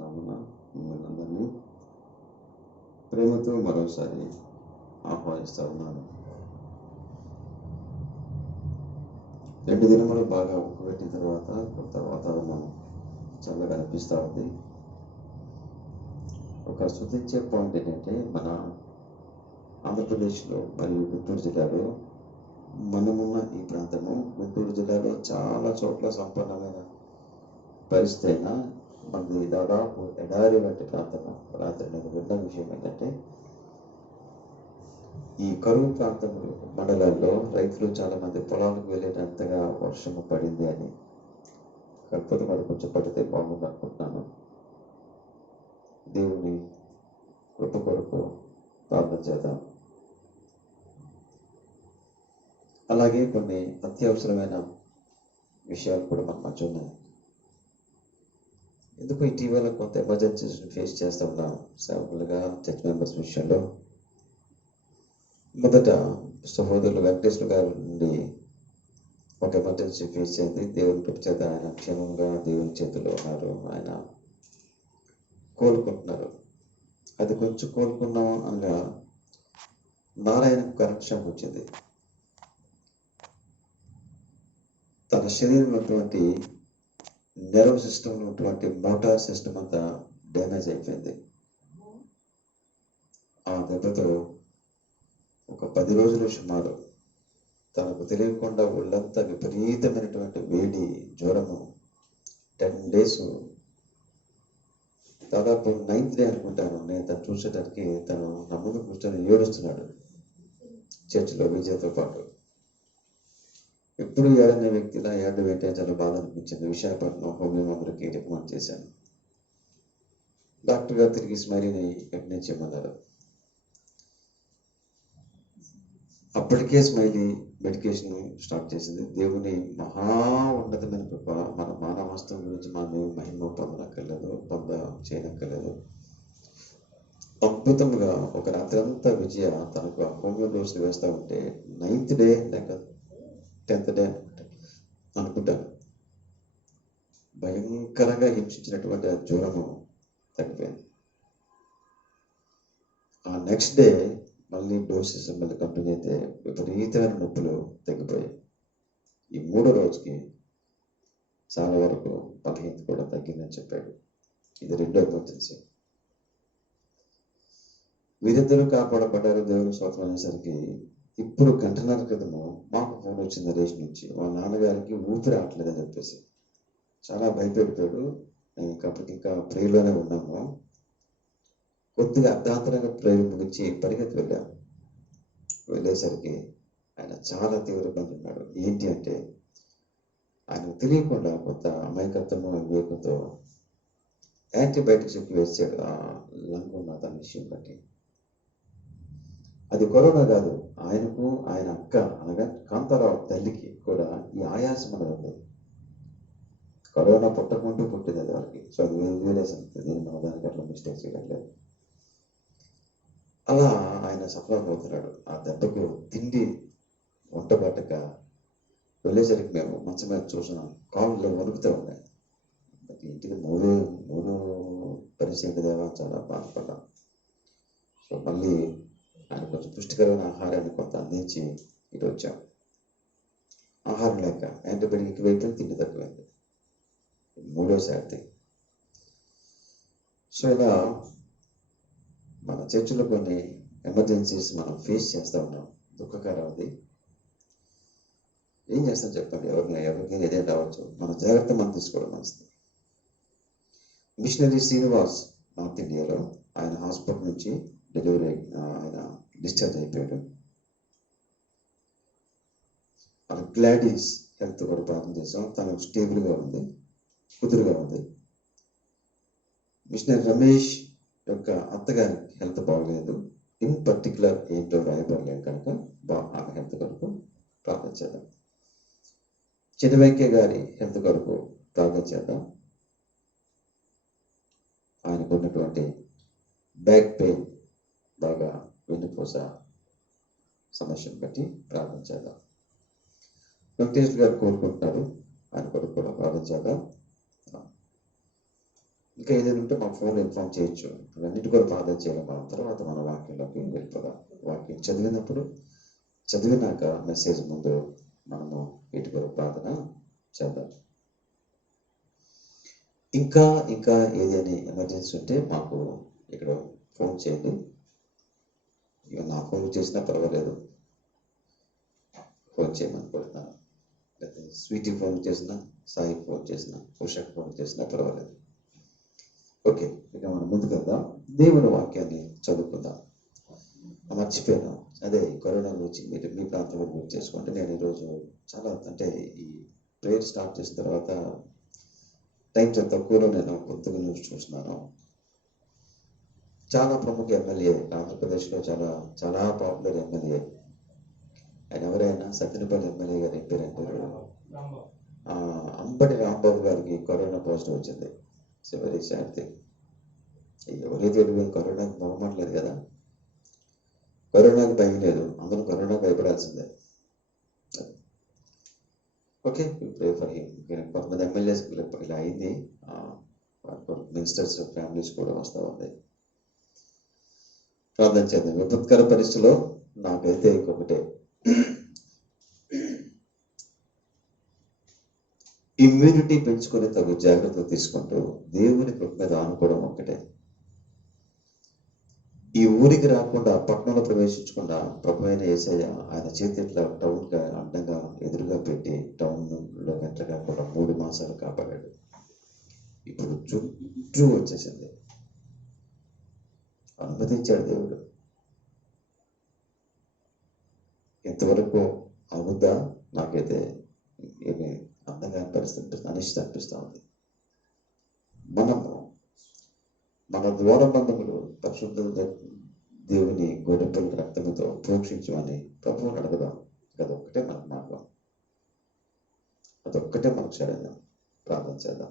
నామమున మిమ్మల్ని అందరినీ ప్రేమతో మరోసారి ఆహ్వానిస్తా ఉన్నాను. 2 దినములు బాగా ఉక్కబెట్టిన తర్వాత కొంత వాతావరణం చల్లగా అనిపిస్తూ ఉంది. ఒక శుద్ధించే పాయింట్ ఏంటంటే, మన ఆంధ్రప్రదేశ్లో మరియు గుంటూరు జిల్లాలో, మనమున్న ఈ ప్రాంతము గుంటూరు జిల్లాలో చాలా చోట్ల సంపన్నమైన పరిస్థితి అయినా మనది దాదాపు ఎడారి వంటి ప్రాంతము. రాత్రి నేను విన్న విషయం ఏంటంటే, ఈ కరువు ప్రాంతములు మండలాల్లో రైతులు చాలా మంది పొలాలకు వెళ్ళేటంతగా వర్షము పడింది అని. కాకపోతే మరి కొంచెం పడితే బాగుంది అనుకుంటున్నాను. దేవుని కృప కొరకు ప్రార్థన చేద్దాం. అలాగే కొన్ని అత్యవసరమైన విషయాలు కూడా మన మధ్య ఉన్నాయి. ఎందుకు ఇటీవల కొంత ఎమర్జెన్సీస్ ఫేస్ చేస్తూ ఉన్నాం సేవకులుగా, చర్చ్ మెంబర్స్ విషయంలో. మొదట సహోదరులు వెంకటేశ్వర గారి నుండి ఒక ఎమర్జెన్సీ ఫేస్ చేయండి. దేవుని కృప చేత ఆయన క్షేమంగా దేవుని చేతిలో ఉన్నారు. ఆయన కోలుకుంటున్నారు. అది కొంచెం కోలుకున్నాం అనగా నారాయణకు కరెంట్ షాక్ వచ్చింది. తన శరీరంలో ఉన్నటువంటి నెర్వ్ సిస్టమ్ ఉన్నటువంటి మోటార్ సిస్టమ్ అంతా డ్యామేజ్ అయిపోయింది. ఆ దెబ్బతో ఒక 10 రోజులు సుమారు తనకు తెలియకుండా ఒళ్ళంతా విపరీతమైనటువంటి వేడి, జ్వరము, 10 days. దాదాపు 9th day అనుకుంటాను నేను తను చూసేటానికి. తను నా ముందు కూర్చొని ఏడుస్తున్నాడు చర్చిలో విజయతో పాటు. ఎప్పుడు ఏడనే వ్యక్తిలా ఏడడం ఏంటంటే చాలా బాధ అనిపించింది. విశాఖపట్నం హోమియో అందరికి రికమెండ్ చేశాను. డాక్టర్ గారు తిరిగి స్మైలీని వెంటనే చేయమన్నారు. అప్పటికే స్మైలీ మెడికేషన్ స్టార్ట్ చేసింది. దేవుని మహా ఉన్నతమైన కృప. మన మానవస్తం గురించి మనం మహిమ పొందనక్కర్లేదు, చేయనక్కర్లేదు. అద్భుతంగా ఒక రాత్రి అంతా విజయ తనకు ఆ హోమియో డోసులు వేస్తూ ఉంటే 9th day లేక 10th day అనుకుంటాను, భయంకరంగా హింసించినటువంటి ఆ జ్వరము తగ్గిపోయింది. ఆ నెక్స్ట్ డే మళ్ళీ డోసెస్ మళ్ళీ కంటిన్యూ అయితే విపరీతమైన నొప్పులు తగ్గిపోయాయి. ఈ 3వ రోజుకి చాలా వరకు బలహీనత కూడా తగ్గిందని చెప్పాడు. ఇది 2వ ఎమర్జెన్సీ. వీరిద్దరూ కాపాడబడ్డారు. దేవుని స్తోత్రం అనేసరికి ఇప్పుడు 1.5 గంటల క్రితము మాకు ఫోన్ వచ్చింది రేషన్ నుంచి. వాళ్ళ నాన్నగారికి ఊపిరి రావట్లేదని చెప్పేసి చాలా భయపడిపోయాడు. మేము ఇంకా ప్రేయర్లోనే ఉన్నాము. కొద్దిగా అర్ధాంతరంగా ప్రేయర్ ముగించి పరిగెత్తి వెళ్ళాము. వెళ్ళేసరికి ఆయన చాలా తీవ్ర ఇబ్బంది ఉన్నాడు. ఏంటి అంటే, ఆయనకు తెలియకుండా కొంత అమాయకత్వము, వివేకంతో యాంటీబయాటిక్స్ ఎక్కువ వేసాడు ఆ లంగ్ ఉన్న తన విషయం బట్టి. అది కరోనా కాదు, ఆయనకు ఆయన అక్క అనగా కాంతారావు తల్లికి కూడా ఈ ఆయాసం అనేది ఉంది. కరోనా పుట్టకుంటూ పుట్టింది అది వాళ్ళకి. సో అది వేరే సంగతి. నేను మన దానికి అట్లా మిస్టేక్ చేయడం లేదు. అలా ఆయన సఫలమవుతున్నాడు. ఆ దెబ్బకు తిండి వంట పట్టక వెళ్ళేసరికి మేము మంచం మీద చూసినాం, కాళ్ళు వణుకుతూ ఉన్నాయి. ఇంటికి మూడు పరిస్థితి దేవా చాలా బాధపడ్డాం. సో మళ్ళీ ఆయన కొంచెం పుష్టికరమైన ఆహారాన్ని కొంత అందించి ఇటు వచ్చాం. ఆహారం లేక యాంటీబయాటిక్ వైపు తిండి తక్కువైంది. 3వసారి. సో ఇలా మన చర్చిలో కొన్ని ఎమర్జెన్సీస్ మనం ఫేస్ చేస్తూ ఉన్నాం. దుఃఖకరం అది. ఏం చేస్తాం చెప్పండి? ఎవరికైనా ఏదైనా రావచ్చు. మన జాగ్రత్త మనం తీసుకోవడం మంచిది. మిషనరీ శ్రీనివాస్ నార్త్ ఇండియాలో ఆయన హాస్పిటల్ నుంచి డెలివరీ ఆయన డిశ్చార్జ్ అయిపోయాడు. గ్లాడీస్ హెల్త్ కూడా ప్రార్థన చేసాం. తనకు స్టేబుల్గా ఉంది, కుదురుగా ఉంది. మిషనరీ రమేష్ యొక్క అత్తగారి హెల్త్ బాగలేదు. ఇన్ పర్టికులర్ ఏంటో రాయబడలేదు కనుక ఆమె హెల్త్ కొరకు ప్రార్థన చేద్దాం. చిన్న వెంకయ్య గారి హెల్త్ కొరకు ప్రార్థన చేద్దాం. ఆయనకు ఉన్నటువంటి బ్యాక్ పెయిన్, బాగా వెన్నుపూస సమస్యను బట్టి ప్రార్థన చేద్దాం. వెంకటేశ్వర గారు కోరుకుంటున్నారు, ఆయన కొరకు కూడా ప్రార్థన చేద్దాం. ఇంకా ఏదైనా ఉంటే మా ఫోన్ ఇన్ఫార్మ్ చేయొచ్చు. ఇవన్నిటి కూడా ప్రార్థన చేయాలి. మనం తర్వాత మన వాక్యంలోకి వెళ్ళిపోదాం. వాక్యం చదివినాక మెసేజ్ ముందు మనము వీటి కొరకు ప్రార్థన చేద్దాం. ఇంకా ఏదైనా ఎమర్జెన్సీ ఉంటే మాకు ఇక్కడ ఫోన్ చేయండి. ఇక నా ఫోన్ చేసినా పర్వాలేదు, ఫోన్ చేయమనుకుంటున్నాను. లేకపోతే స్వీటీ ఫోన్ చేసినా, సాయి ఫోన్ చేసినా, ఉషాకి ఫోన్ చేసినా పర్వాలేదు. ఓకే, ఇక మనం ముందుకు వెళ్దాం. దేవుని వాక్యాన్ని చదువుకుందాం. మర్చిపోయాను, అదే కరోనా గురించి మీరు మీ ప్రాంతంలో గుర్తు చేసుకోండి. నేను ఈరోజు చాలా అంటే ఈ ప్రేయర్ స్టార్ట్ చేసిన తర్వాత టైం చాలా తక్కువలో నేను కొత్తగా న్యూస్ చూస్తున్నాను. చాలా ప్రముఖ ఎమ్మెల్యే, ఆంధ్రప్రదేశ్లో చాలా పాపులర్ ఎమ్మెల్యే, ఆయన ఎవరైనా సత్యనపల్లి ఎమ్మెల్యే గారు ఏం పేరు అంబటి రాంబాబు గారికి కరోనా పాజిటివ్ వచ్చింది. It's very sad thing. ఎవరైతే కరోనాకి మొహమాటలేదు కదా, కరోనాకి భయం లేదు, అందరూ కరోనా భయపడాల్సిందే. Okay, pray for him. కొంతమంది ఎమ్మెల్యేస్ ఇలా అయింది, మినిస్టర్స్ ఫ్యామిలీస్ కూడా వస్తూ ఉంది. ప్రార్థన చేద్దాం. విపత్కర పరిస్థితిలో నాకైతే ఇంకొకటే, ఇమ్యూనిటీ పెంచుకొని తగు జాగ్రత్తలు తీసుకుంటూ దేవుని కృప మీద ఆనుకోవడం ఒక్కటే. ఈ ఊరికి రాకుండా పట్టణంలో ప్రవేశించకుండా ప్రభు అయిన యేసయ్య ఆయన చేతి ఇట్లా టౌన్గా అడ్డంగా ఎదురుగా పెట్టి టౌన్లో ఎంటర్ కాకుండా 3 మాసాలు కాపాడాడు. ఇప్పుడు చుట్టూ వచ్చేసింది, అనుమతించాడు దేవుడు. ఇంతవరకు అవుద్దా? నాకైతే ఏమి అందంగా పరిస్థితి అనిష్ట అనిపిస్తూ ఉంది. మనము మన ద్వారబంధములు పరిశుద్ధ దేవుని గొర్రెపిల్ల రక్తముతో ప్రోక్షించమని ప్రభువుని అడగదాం. అదొక్కటే మనకు మార్గం, అదొక్కటే మనకు శరణ్యం. ప్రార్థన చేద్దాం.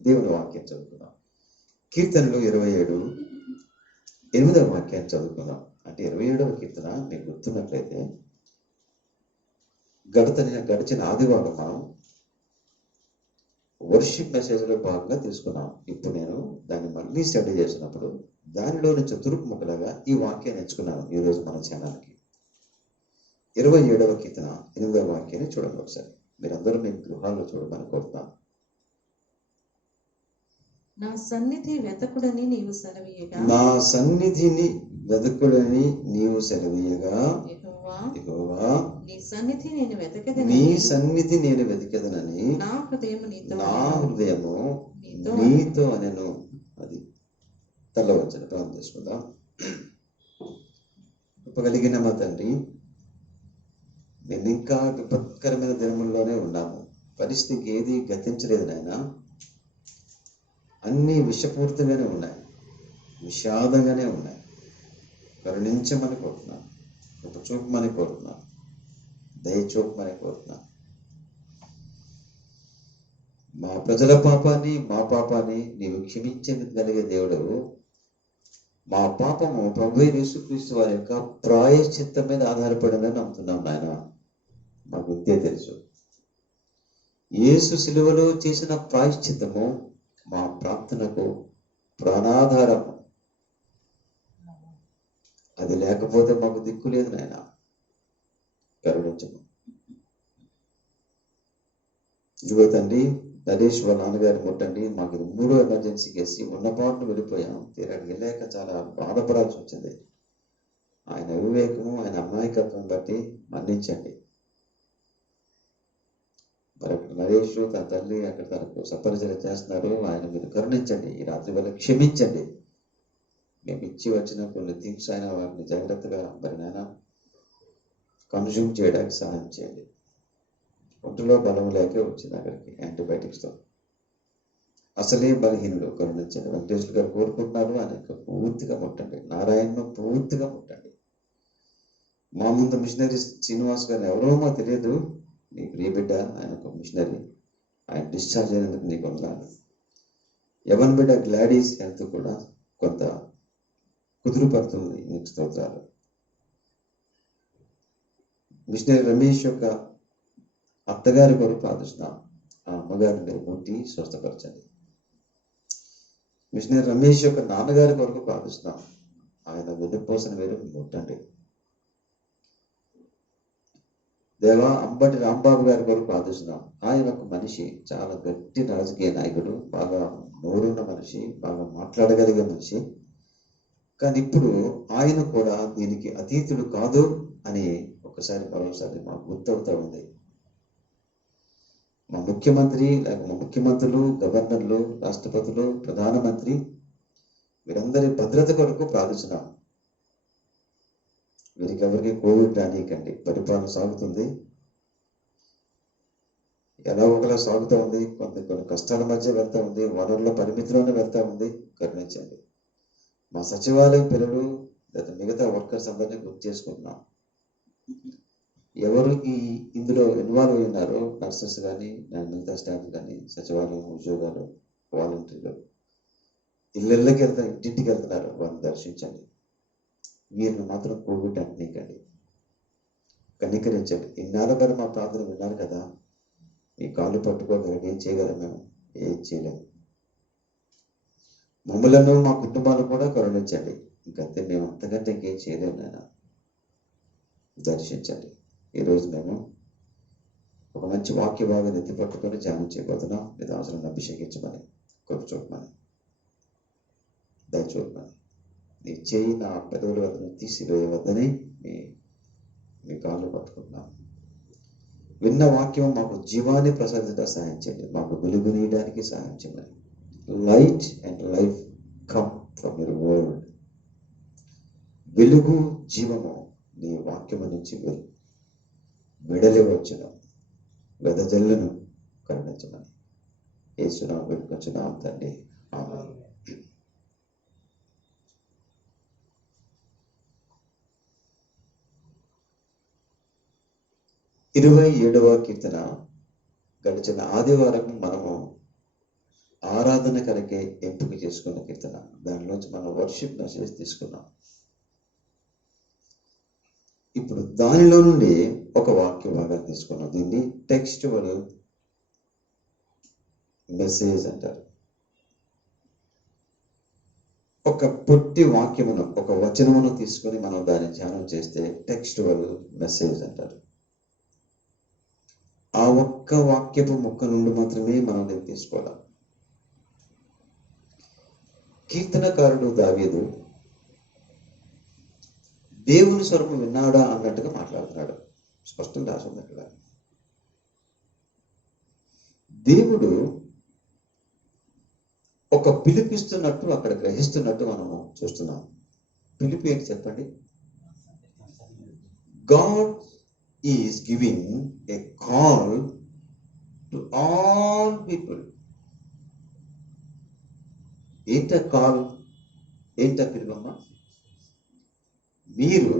దేవుని వాక్యం చదువుకుందాం. కీర్తనలు 27:8 వాక్యాన్ని చదువుకుందాం. అంటే 27వ కీర్తన మీకు గుర్తున్నట్లయితే గడిచిన ఆదివారం మనం వర్షిప్ మెసేజ్లో భాగంగా తీసుకున్నాం. ఇప్పుడు నేను దాన్ని మళ్ళీ స్టడీ చేసినప్పుడు దానిలో నుంచి తురుపు ముక్కలుగా ఈ వాక్యాన్ని ఎంచుకున్నాను ఈరోజు మన ఛానల్కి. 27వ కీర్తన 8వ వాక్యాన్ని చూడండి ఒకసారి. మీరందరూ మీ గృహాల్లో చూడమని కోరుతున్నాను. నా సన్నిధిని వెతకుడని నీవు సెలవీయగా, యెహోవా నీ సన్నిధి నేను వెతకెదనని నా హృదయము నీతో అనెను. అది తల వచ్చిన ప్రార్థన చేసుకుందాం. కలిగిన మా తండ్రి, మేము ఇంకా విపత్కరమైన దినముల్లోనే ఉన్నాము. పరిస్థితికి ఏది గతించలేదు నాయన. అన్నీ విషపూరితంగానే ఉన్నాయి, విషాదంగానే ఉన్నాయి. కరుణించమని కోరుతున్నాను, కృప చూపమని కోరుతున్నాను, దయ చూపమని కోరుతున్నాను. మా ప్రజల పాపాన్ని మా పాపాన్ని నీవు క్షమించగలిగే దేవుడు. మా పాపము ప్రభువైన యేసుక్రీస్తు వారి యొక్క ప్రాయశ్చిత్తం మీద ఆధారపడిందని నమ్ముతున్నాం నాయన. మాకు ఇంతే తెలుసు. యేసు శిలువలో చేసిన ప్రాయశ్చిత్తము మా ప్రార్థనకు ప్రాణాధారము. అది లేకపోతే మాకు దిక్కు లేదు నాయన. కరుణించము. ఇదిగో తండ్రి, నరేష్ వాళ్ళ నాన్నగారి ముట్టండి. మాకు ఇది 3వ ఎమర్జెన్సీ కేసు. ఉన్నపాటును వెళ్ళిపోయాం, తీరాడికి వెళ్ళాక చాలా బాధపడాల్సి వచ్చింది. ఆయన వివేకము, ఆయన అమాయకత్వం బట్టి మన్నించండి. మరి అక్కడ నరేష్ తన తల్లి అక్కడ తనకు సపరిచయం చేస్తున్నారు. ఆయన మీరు కరుణించండి. ఈ రాత్రి వల్ల క్షమించండి. మేము ఇచ్చి వచ్చిన కొన్ని థింగ్స్ అయినా వాటిని జాగ్రత్తగా మరి నాయన కన్జ్యూమ్ చేయడానికి సహాయం చేయండి. ఒంటిలో బలం లేకే వచ్చింది అక్కడికి యాంటీబయాటిక్స్తో. అసలే బలహీనుడు, కరుణించండి. వెంకటేశ్వర గారు కోరుకుంటున్నారు, ఆయన పూర్తిగా ముట్టండి. నారాయణను పూర్తిగా ముట్టండి. మా ముందు మిషనరీ శ్రీనివాస్ గారిని ఎవరో మాకు తెలియదు, నీ ప్రియ బిడ్డ, ఆయన ఒక మిషనరీ. ఆయన డిశ్చార్జ్ అయినందుకు నీకు వందనాలు. యవన్ బిడ్డ గ్లాడీస్ హెల్త్ కూడా కొంత కుదురు పడుతుంది, నీకు స్తోత్రాలు. మిషనరీ రమేష్ యొక్క అత్తగారి కొరకు ప్రార్థిస్తున్నాం. ఆ అమ్మగారిని మీరు ముట్టి స్వస్థపరచండి. మిషనరీ రమేష్ యొక్క నాన్నగారి కొరకు ప్రార్థిస్తున్నాం. ఆయన వెన్నుపోసిన వేరు ముట్టండి. దేవా, అంబటి రాంబాబు గారి కొరకు ప్రార్థిస్తున్నాం. ఆయన ఒక మనిషి, చాలా గట్టి రాజకీయ నాయకుడు, బాగా నోరున్న మనిషి, బాగా మాట్లాడగలిగే మనిషి. కానీ ఇప్పుడు ఆయన కూడా దీనికి అతీతుడు కాదు అని ఒకసారి మరోసారి మాకు గుర్తవుతా ఉంది. మా ముఖ్యమంత్రి, లేక మా ముఖ్యమంత్రులు, గవర్నర్లు, రాష్ట్రపతులు, ప్రధానమంత్రి వీరందరి భద్రత కొరకు ప్రార్థిస్తున్నాం. వీరికి ఎవరికి కోవిడ్ రానికండి. పరిపాలన సాగుతుంది, ఎలా ఒకలా సాగుతూ ఉంది. కొన్ని కష్టాల మధ్య వెళ్తా ఉంది, వనరుల పరిమితిలోనే వెళ్తా ఉంది. కరుణించండి. మా సచివాలయం పిల్లలు లేదా మిగతా వర్కర్స్ అందరినీ గుర్తు చేసుకుంటున్నాం. ఎవరు ఇందులో ఇన్వాల్వ్ అయి ఉన్నారో, నర్సెస్ కానీ, మిగతా స్టాఫ్ కానీ, సచివాలయం ఉద్యోగాలు, వాలంటీర్లు ఇళ్ళకి వెళ్తారు, ఇంటింటికి వెళ్తున్నారు, వారిని దర్శించండి. వీరిని మాత్రం కోవిడ్ అంటనీకండి, కనికరించండి. ఇన్నాళ్ళ పని మా ప్రార్థన విన్నారు కదా, మీ కాళ్ళు పట్టుకోగలరు. ఏం చేయగలం మేము? ఏం చేయలేము. మమ్మలను, మా కుటుంబాలను కూడా కరుణించండి. ఇంకంతే, మేము అంతకంటే ఇంకేం చేయలేము. నాయన దర్శించండి. ఈరోజు మేము ఒక మంచి వాక్య భాగాన్ని ఎత్తి పట్టుకొని ధ్యానం చేయబోతున్నాం. మీ దాసులను అభిషేకించమని, కొరకు చూపమని, దయచూపమని, నీ చేయి నా పెదవుల వద్దను తీసివేయవద్దని మీ కాళ్ళు పట్టుకుంటున్నాం. విన్న వాక్యం మాకు జీవాన్ని ప్రసాదించడానికి సహాయం చేయండి. మాకు వెలుగునీయడానికి సహాయం చేయమని. Light and life come from your word. వెలుగు, జీవము నీ వాక్యము నుంచి విడలి వచ్చిన వెదజల్లను కరుణించమని యేసునామమున వేడుకొంచున్నాం తండ్రి. ఆమేన్. 27వ కీర్తన గడిచిన ఆదివారం మనము ఆరాధన కలకే ఎంపిక చేసుకున్న కీర్తన. దానిలోంచి మనం వర్షిప్ మెసేజ్ తీసుకున్నాం. ఇప్పుడు దానిలో నుండి ఒక వాక్య భాగాన్ని తీసుకున్నాం. దీన్ని టెక్స్చువల్ మెసేజ్ అంటారు. ఒక పొట్టి వాక్యమును, ఒక వచనమును తీసుకొని మనం దాన్ని ధ్యానం చేస్తే టెక్స్చువల్ మెసేజ్ అంటారు. ఆ ఒక్క వాక్యపు ముక్క నుండి మాత్రమే మనం దీన్ని తీసుకోవాలి. కీర్తనకారుడు దావీదు దేవుని స్వరము విన్నాడా అన్నట్టుగా మాట్లాడుతున్నాడు. స్పష్టంగా రాసింది అక్కడ. దేవుడు ఒక పిలిపిస్తున్నట్టు అక్కడ గ్రహిస్తున్నట్టు మనము చూస్తున్నాం. పిలిపి ఏంటి చెప్పండి? God is giving a call to all people. ఏంట కాల్? ఏంట పిలువమ్మ? మీరు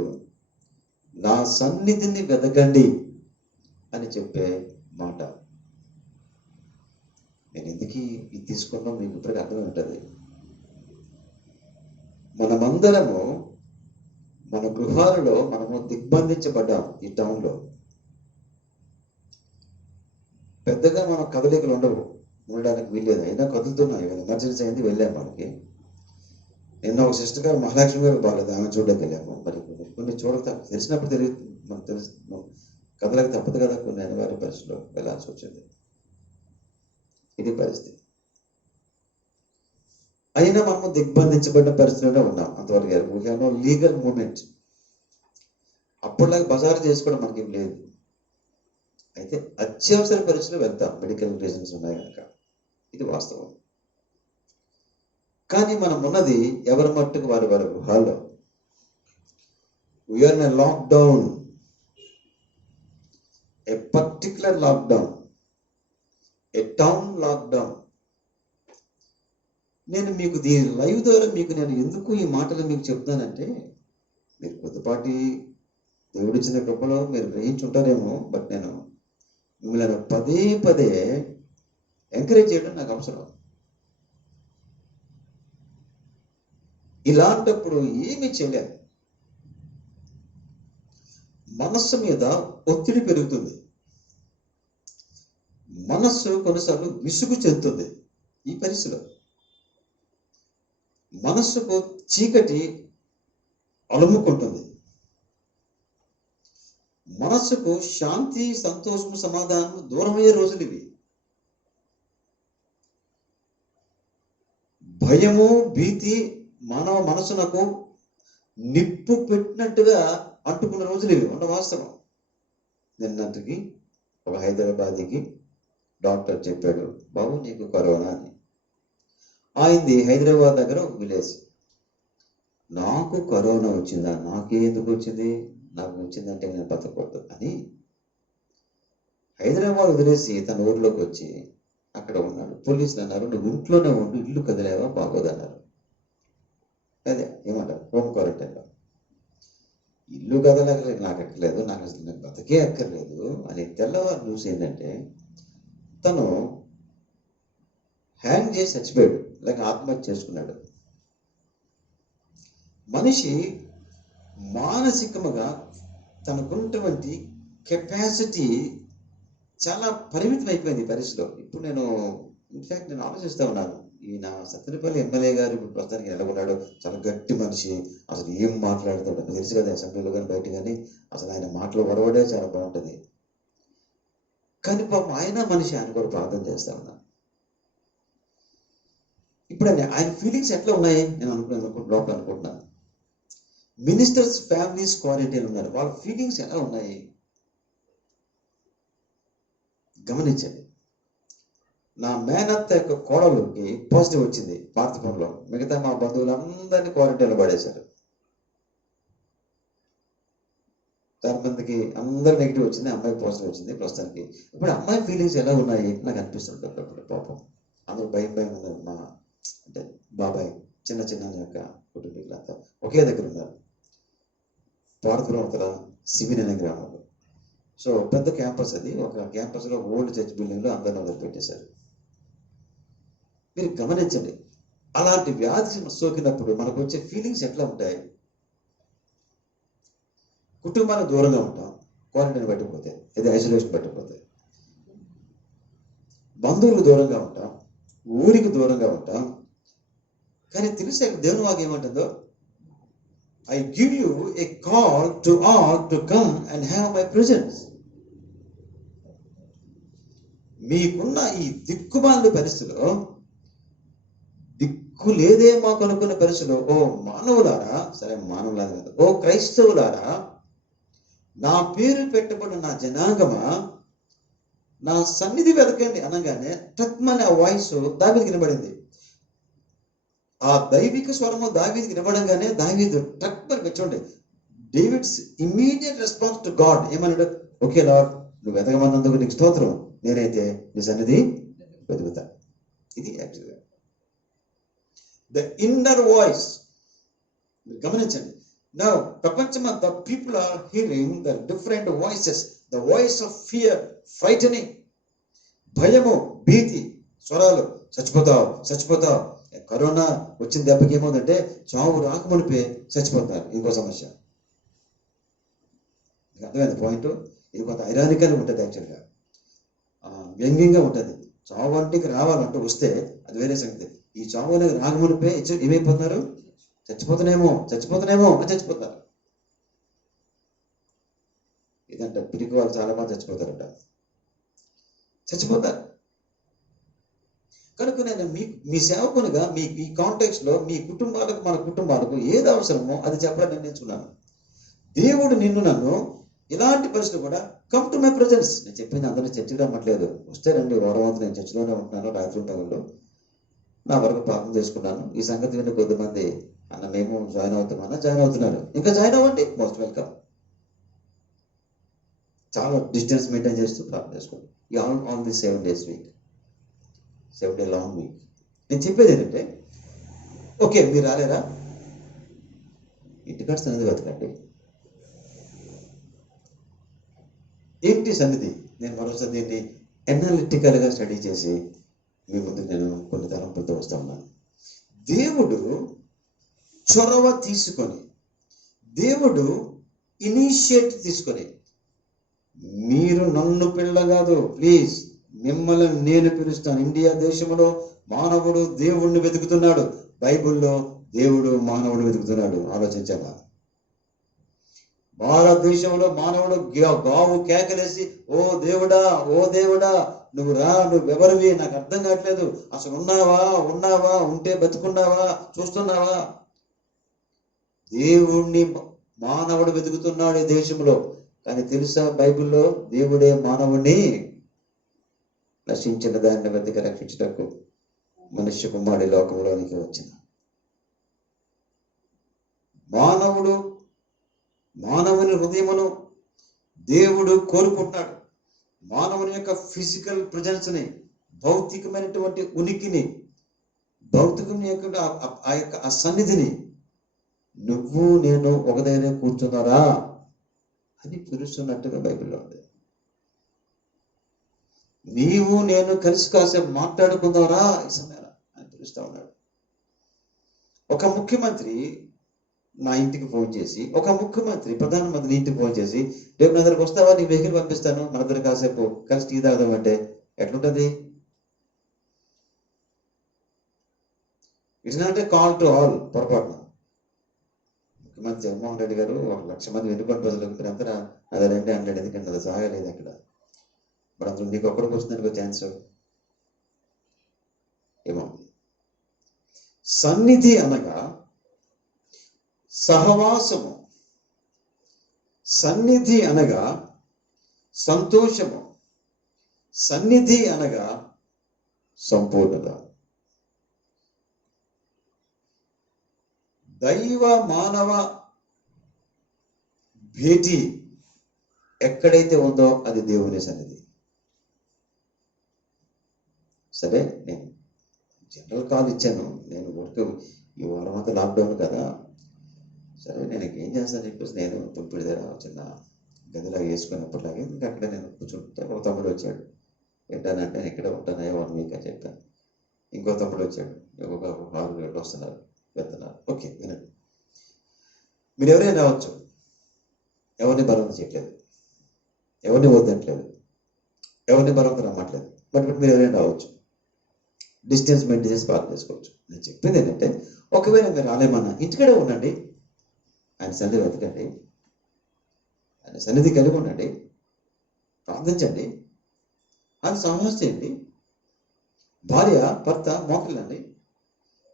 నా సన్నిధిని వెతకండి అని చెప్పే మాట. నేను ఎందుకు ఇది తీసుకున్నా మీకు ఇప్పటికీ అర్థం ఉంటుంది. మనమందరము మన గృహాలలో మనము దిగ్బంధించబడ్డాం. ఈ టౌన్లో పెద్దగా మనం కదలికలు ఉండవు, ఉండడానికి వీల్లేదు. అయినా కదులుతున్నాం. ఇవాళ ఎమర్జెన్సీ అయింది, వెళ్ళాము. మనకి నిన్న ఒక సిస్టర్ గారు, మహాలక్ష్మి గారు బాగాలేదు, ఆమె చూడడానికి వెళ్ళాము. మరి కొన్ని చూడక తెలిసినప్పుడు తెలియదు, మనకు తెలుసు, కదలక తప్పదు కదా. కొన్ని అనివార్య పరిస్థితుల్లో వెళ్ళాల్సి వచ్చింది. ఇది పరిస్థితి. అయినా మనము దిగ్బంధించబడిన పరిస్థితిలోనే ఉన్నాం. అంతవరకు we have no legal moment. అప్పటిలాగా బజారు చేసుకోవడం మనకేం లేదు. అయితే అత్యవసర పరిస్థితుల్లో వెళ్తాం, మెడికల్ రీజన్స్ ఉన్నాయి కనుక. ఇది వాస్తవం. కానీ మనం ఉన్నది ఎవరి మట్టుకు వారి గృహాల్లో. We are in a lockdown, a particular lockdown, a town lockdown. నేను మీకు దీని లైవ్ ద్వారా నేను ఎందుకు ఈ మాటలు మీకు చెప్తానంటే, మీరు కొద్దిపాటి దేవుడిచ్చిన కృపలో మీరు గ్రహించుంటారేమో. బట్ నేను మిమ్మల్ని పదే పదే ఎంకరేజ్ చేయడం నాకు అవసరం. ఇలాంటప్పుడు ఏమీ చేయలేము. మనస్సు మీద ఒత్తిడి పెరుగుతుంది. మనస్సు కొన్నిసార్లు విసుగు చెందుతుంది. ఈ పరిస్థితిలో మనస్సుకు చీకటి అలుముకుంటుంది. మనస్సుకు శాంతి, సంతోషము, సమాధానం దూరమయ్యే రోజులు ఇవి. భయము, భీతి మానవ మనసునకు నిప్పు పెట్టినట్టుగా అంటుకున్న రోజులు ఇవి. ఉన్న వాస్తవం. నిన్నటికి ఒక హైదరాబాదీకి డాక్టర్ చెప్పాడు, బాబు నీకు కరోనా అని. ఆయనది హైదరాబాద్ దగ్గర ఒక విలేజ్. నాకు కరోనా వచ్చిందా? నాకే ఎందుకు వచ్చింది? నాకు వచ్చిందంటే నేను బతకూడదు అని హైదరాబాద్ వదిలేసి తన ఊర్లోకి వచ్చి అక్కడ ఉన్నాడు. పోలీసులు అన్నారు, నువ్వు ఇంట్లోనే ఉండు, ఇల్లు కదిలేవా బాగోదన్నారు. అదే ఏమంటారు, హోమ్ క్వారంటైన్లో. ఇల్లు కదలక్కర్లేదు, నాకు ఎక్కర్లేదు, నాకు అసలు నాకు బతకే అక్కర్లేదు అని తెల్లవారు న్యూస్ ఏంటంటే తను హ్యాంగ్ చేసి చచ్చిపోయాడు, లేక ఆత్మహత్య చేసుకున్నాడు. మనిషి మానసికముగా తనకున్నటువంటి కెపాసిటీ చాలా పరిమితం అయిపోయింది పరిస్థితిలో. ఇప్పుడు నేను ఇన్ఫ్యాక్ట్ నేను ఆలోచిస్తూ ఉన్నాను, ఈయన సత్తెనపల్లి ఎమ్మెల్యే గారు ఇప్పుడు ప్రస్తుతానికి ఎలాగున్నాడు, చాలా గట్టి మనిషి, అసలు ఏం మాట్లాడతాడు నాకు తెలుసు కదా, అసెంబ్లీలో కానీ బయట కానీ అసలు ఆయన మాటలు వడవడే చాలా బాగుంటుంది. కానీ పాపం ఆయన మనిషి, ఆయన కూడా ప్రార్థన చేస్తా ఉన్నాను. ఇప్పుడు ఆయన ఫీలింగ్స్ ఎట్లా ఉన్నాయి నేను లోపల అనుకుంటున్నాను. మినిస్టర్స్ ఫ్యామిలీస్ క్వారంటైన్ ఉన్నారు, వాళ్ళ ఫీలింగ్స్ ఎలా ఉన్నాయి గమనించండి. నా మేనత్త యొక్క కోడలుకి పాజిటివ్ వచ్చింది పార్థిపంలో, మిగతా మా బంధువులందరినీ క్వారంటైన్లో పడేశారు. చాలా మందికి అందరు నెగిటివ్ వచ్చింది, అమ్మాయి పాజిటివ్ వచ్చింది ప్రస్తుతానికి. ఇప్పుడు అమ్మాయి ఫీలింగ్స్ ఎలా ఉన్నాయి నాకు అనిపిస్తుంటారు అప్పుడు. పాపం అందరూ భయం భయం ఉన్నారు. మా అంటే బాబాయ్ చిన్న చిన్న యొక్క కుటుంబీకులంతా ఒకే దగ్గర ఉన్నారు. పార్థిపురం అవతల సివిన్ అనే గ్రామంలో. సో పెద్ద క్యాంపస్ అది. ఒక క్యాంపస్లో ఓల్డ్ చర్చ్ బిల్డింగ్లో అందరిని వదిలిపెట్టేశారు. మీరు గమనించండి, అలాంటి వ్యాధి సోకినప్పుడు మనకు వచ్చే ఫీలింగ్స్ ఎట్లా ఉంటాయి? కుటుంబానికి దూరంగా ఉంటాం క్వారంటైన్ పెట్టకపోతే, ఇది ఐసోలేషన్ పెట్టకపోతే. బంధువులు దూరంగా ఉంటాం, ఊరికి దూరంగా ఉంటాం. కానీ తెలిసే దేవుని వాక్యం ఏమంటుందో, I give you a call to all to come and have my presence. మీకున్న ఈ దిక్కుమాలిన పరిస్థితిలో, దిక్కు లేదే మాకు అనుకున్న పరిస్థితిలో, ఓ మానవులారా, సరే మానవులారా కాదు, ఓ క్రైస్తవులారా, నా పేరు పెట్టబడిన నా జనాంగమా, నా సన్నిధి వెతకండి అనగానే టక్మనే ఆ వాయిస్ దావీదుకి వినబడింది. ఆ దైవిక స్వరము దావీదుకి వినబడంగానే దావీదు టక్మని చూడండి, David's immediate response to God ఏమన్నాడు? ఓకే లార్డ్, నువ్వు వెతకమన్నందుకు నీకు స్తోత్రం, నేనైతే నీ సన్నిధి వెతుకుతా. ఇది యాక్చువల్గా ద ఇన్నర్ వాయిస్. మీరు గమనించండి. నా ప్రపంచమంతా people are hearing the different voices. The voice of fear, frightening, భయము, భీతి స్వరాలు. చచ్చిపోతావు చచ్చిపోతావు. కరోనా వచ్చిన దెబ్బకి ఏమవుతుందంటే చావు రాకమునిపే చచ్చిపోతారు. ఇంకో సమస్య. అర్థమైంది పాయింట్? ఇది కొంత ఐరానికల్గా ఉంటుంది, యాక్చువల్గా వ్యంగ్యంగా ఉంటుంది. చావు అంటికి రావాలంటూ వస్తే అది వేరే సంగతి. ఈ చావు అనేది రాకమునిపే ఏమైపోతున్నారు? చచ్చిపోతున్నామో చచ్చిపోతున్నామో అని చచ్చిపోతారు. ఇదంట పిరికి వాళ్ళు చాలా మంది చచ్చిపోతారంట, చచ్చిపోతారు. కనుక నేను మీ సేవకునిగా ఈ కాంటెక్స్ట్ లో మీ కుటుంబాలకు, మన కుటుంబాలకు ఏది అవసరమో అది చెప్పడానికి నిర్ణయించుకున్నాను. దేవుడు నిన్ను నన్ను ఇలాంటి పరిస్థితులు కూడా కమ్ టు మై ప్రజెన్స్. నేను చెప్పింది అందరినీ చర్చికి రమ్మట్లేదు, వస్తే రండి. వారం నేను చర్చిలోనే ఉంటున్నాను, రాత్రి పగళ్ళు నా వరకు ప్రార్థన చేసుకున్నాను. ఈ సంగతి విని కొద్దిమంది అన్న మేము జాయిన్ అవుతామన్నా జాయిన్ అవుతున్నారు. ఇంకా జాయిన్ అవ్వండి, మోస్ట్ వెల్కమ్. చాలా డిస్టెన్స్ మెయింటైన్ చేస్తూ ప్రార్థన చేసుకోండి. On the 7 days week, 7 day long week. నేను చెప్పేది ఏంటంటే, ఓకే మీరు రాలేరా, ఇంటికాడ సన్నిధి వెతకండి. ఏంటి సన్నిధి? నేను మరోసారి దీన్ని ఎనాలిటికల్గా స్టడీ చేసి మీ ముందు నేను కొన్ని తలంపులతో వస్తా ఉన్నాను. దేవుడు చొరవ తీసుకొని, దేవుడు ఇనిషియేటివ్ తీసుకొని, మీరు నన్ను పిల్ల కాదు, ప్లీజ్ మిమ్మల్ని నేను పిలుస్తాను. ఇండియా దేశంలో మానవుడు దేవుణ్ణి వెతుకుతున్నాడు. బైబిల్లో దేవుడు మానవుడు వెతుకుతున్నాడు. ఆలోచించాలా? భారతదేశంలో మానవుడు గావు కేకలేసి, ఓ దేవుడా, ఓ దేవుడా, నువ్వు రా, నువ్వెవరివి, నాకు అర్థం కావట్లేదు, అసలు ఉన్నావా, ఉంటే బతుకున్నావా, చూస్తున్నావా? దేవుణ్ణి మానవుడు వెతుకుతున్నాడు ఈ దేశంలో. కానీ తెలుసా, బైబిల్లో దేవుడే మానవుణ్ణి నశించిన దాన్ని వెతికి రక్షించటకు మనుష్య కుమారుడి లోకంలోనికి వచ్చిన మానవుని హృదయమును దేవుడు కోరుకుంటున్నాడు. మానవుని యొక్క ఫిజికల్ ప్రజెన్స్ని, భౌతికమైనటువంటి ఉనికిని, భౌతికం యొక్క ఆ సన్నిధిని నువ్వు నేను ఒక దగ్గర కూర్చున్నారా అని పిలుస్తున్నట్టుగా బైబిల్లో ఉంది. నీవు నేను కలిసి కాసేపు మాట్లాడుకుందాంరా ఈ సమయంలో అని పిలుస్తా ఉన్నాడు. ఒక ముఖ్యమంత్రి నా ఇంటికి ఫోన్ చేసి, ప్రధానమంత్రి ఇంటికి ఫోన్ చేసి, రేపు నా దగ్గరకు వస్తావా, నీ వెహికల్ పంపిస్తాను, మన దగ్గర కాసేపు కలిసి టీ తాగదామంటే ఎట్లుంటది? It's not a call to all. పొరపాటున ముఖ్యమంత్రి జగన్మోహన్ రెడ్డి గారు 1,00,000 మంది వెనుకొండ ప్రజలకు అంతా అది 200 ఎందుకంటే అది సాగలేదు అక్కడ. మరి అందులో నీకు ఒక్కడికి వస్తుంది ఛాన్స్ ఏమో. సన్నిధి అనగా సహవాసము, సన్నిధి అనగా సంతోషము, సన్నిధి అనగా సంపూర్ణత. దైవ మానవ భేటీ ఎక్కడైతే ఉందో అది దేవుని సన్నిధి. సరే, నేను జనరల్ కాల్ ఇచ్చాను. నేను ఊరికి ఈ వారం అంతా లాక్డౌన్ కదా, సరే నేను ఏం చేస్తాను చెప్పేసి నేను తుంపిడి దగ్గర చిన్న గదిలాగా వేసుకున్నప్పటిలాగే ఇంకా అక్కడ నేను కూర్చుంటే ఒక తమ్ముడు వచ్చాడు. ఏంటనంటే నేను ఇక్కడ ఉంటాను 1 వీక్ అని చెప్పాను. ఇంకో తమ్ముడు వచ్చాడు, ఒక 6 గంటలు వస్తున్నారు, వెళ్తున్నారు. ఓకే, వినండి, మీరు ఎవరైనా రావచ్చు, ఎవరిని బలవంతం చేయట్లేదు, ఎవరిని వద్దంటలేదు, ఎవరిని బలవంతం రమ్మట్లేదు. బట్ మీరు ఎవరైనా రావచ్చు, డిస్టెన్స్ మెయింటైన్ చేసి ప్రార్థన చేసుకోవచ్చు. నేను చెప్పింది ఏంటంటే, ఒకవేళ మీరు రాలేమన్నా ఇంటికడే ఉండండి, ఆయన సన్నిధి వెతకండి, ఆయన సన్నిధి కలిగి ఉండండి, ప్రార్థించండి, ఆయన సహవాసం చేయండి. భార్య భర్త మోకళ్ళండి,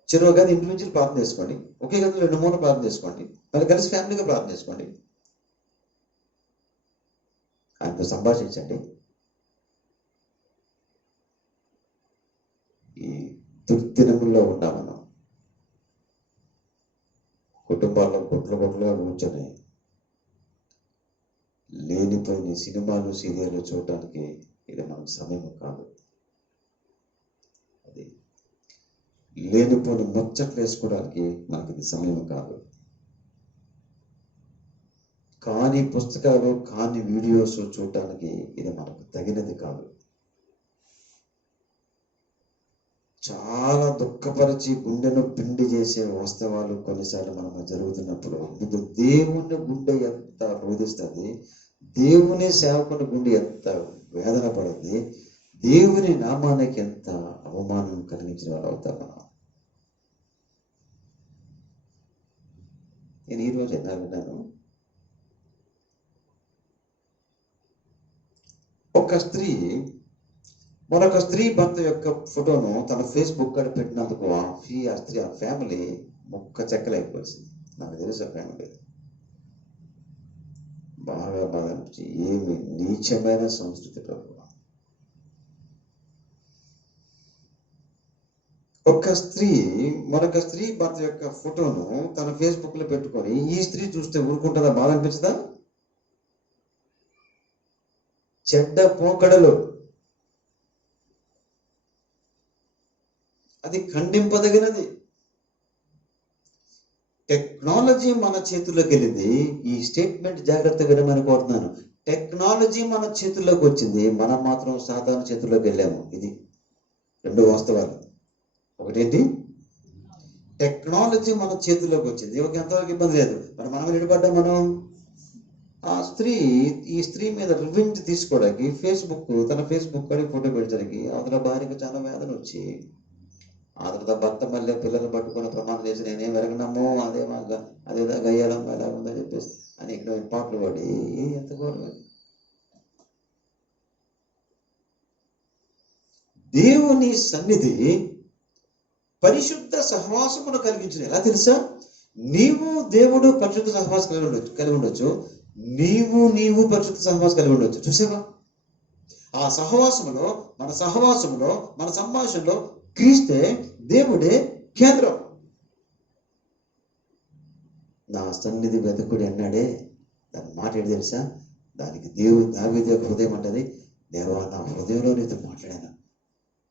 చెరువు గది ఇండివిజువల్ ప్రార్థన చేసుకోండి, ఒకే గదిలో 2-3 ప్రార్థన చేసుకోండి, మళ్ళీ కలిసి ఫ్యామిలీగా ప్రార్థన చేసుకోండి, ఆయనతో సంభాషించండి. ఈ దుర్దినముల్లో ఉన్నాం మనం. కుటుంబాల్లో గుట్లుగా కూర్చొని లేనిపోయిన సినిమాలు సీరియళ్ళు చూడటానికి ఇది మనకు సమయం కాదు. అది లేనిపోయిన ముచ్చట్లు వేసుకోవడానికి మనకి ఇది సమయం కాదు. కాని పుస్తకాలు, కాని వీడియోస్ చూడటానికి ఇది మనకు తగినది కాదు. చాలా దుఃఖపరిచి గుండెను పిండి చేసే వాస్తవాలు కొన్నిసార్లు మనం జరుగుతున్నప్పుడు ఇది దేవుని గుండె ఎంత రోధిస్తుంది, దేవుని సేవకుని గుండె ఎంత వేదన పడుతుంది, దేవుని నామానికి ఎంత అవమానం కలిగించిన వాళ్ళు అవుతారు మనం. నేను ఈరోజు ఎలా విన్నాను, ఒక స్త్రీ మరొక స్త్రీ భర్త యొక్క ఫోటోను తన ఫేస్బుక్ కాడ పెట్టినందుకు ఆ స్త్రీ ఆ ఫ్యామిలీ మొక్క చెక్కలైపోయింది. నాకు తెలుసు ఆ ఫ్యామిలీ బాగా అనిపించి, ఏమి నీచమైన సంస్కృతి ప్రభు. ఒక స్త్రీ మరొక స్త్రీ భర్త యొక్క ఫోటోను తన ఫేస్బుక్ లో పెట్టుకొని ఈ స్త్రీ చూస్తే ఊరుకుంటుందా? బాధ అనిపించదా? చెడ్డ పోకడలు, అది ఖండింపదగినది. టెక్నాలజీ మన చేతుల్లోకి వెళ్ళింది. ఈ స్టేట్మెంట్ జాగ్రత్తగా వినమని కోరుతున్నాను. టెక్నాలజీ మన చేతుల్లోకి వచ్చింది, మనం మాత్రం సాధారణ చేతుల్లోకి వెళ్ళాము. ఇది 2 వాస్తవాలు. ఒకటేంటి, టెక్నాలజీ మన చేతుల్లోకి వచ్చింది, ఎంతవరకు ఇబ్బంది లేదు. మరి మనం నిలబడ్డా మనం ఆ స్త్రీ ఈ స్త్రీ మీద రివెంజ్ తీసుకోవడానికి తన ఫేస్బుక్ కానీ ఫోటో పెట్టడానికి అవతల భార్యకు చాలా వేదన వచ్చి ఆ తర్వాత భర్త మళ్ళీ పిల్లలు పట్టుకుని ప్రమాదం చేసి నేనేం వెరగనమ్మో అదేదో గయ్యాలమ్మ ఎలా ఉందని చెప్పేసి అని ఇక్కడ పాటలు పాడి ఎంత ఘోరం. దేవుని సన్నిధి పరిశుద్ధ సహవాసమును కలిగించిన ఎలా తెలుసా? నీవు దేవుడు పరిశుద్ధ సహవాసం కలిగి ఉండొచ్చు, నీవు పరిశుద్ధ సహవాసం కలిగి ఉండొచ్చు. చూసావా? ఆ సహవాసములో మన సంభాషణలో క్రీస్తే దేవుడే కేంద్రం. నా సన్నిధి వెతకుడు అన్నాడే, దాని మాట ఏంటి తెలుసా? దానికి దావీదు యొక్క హృదయం అంటది, దేవా నా హృదయంలో నీతో మాట్లాడాను,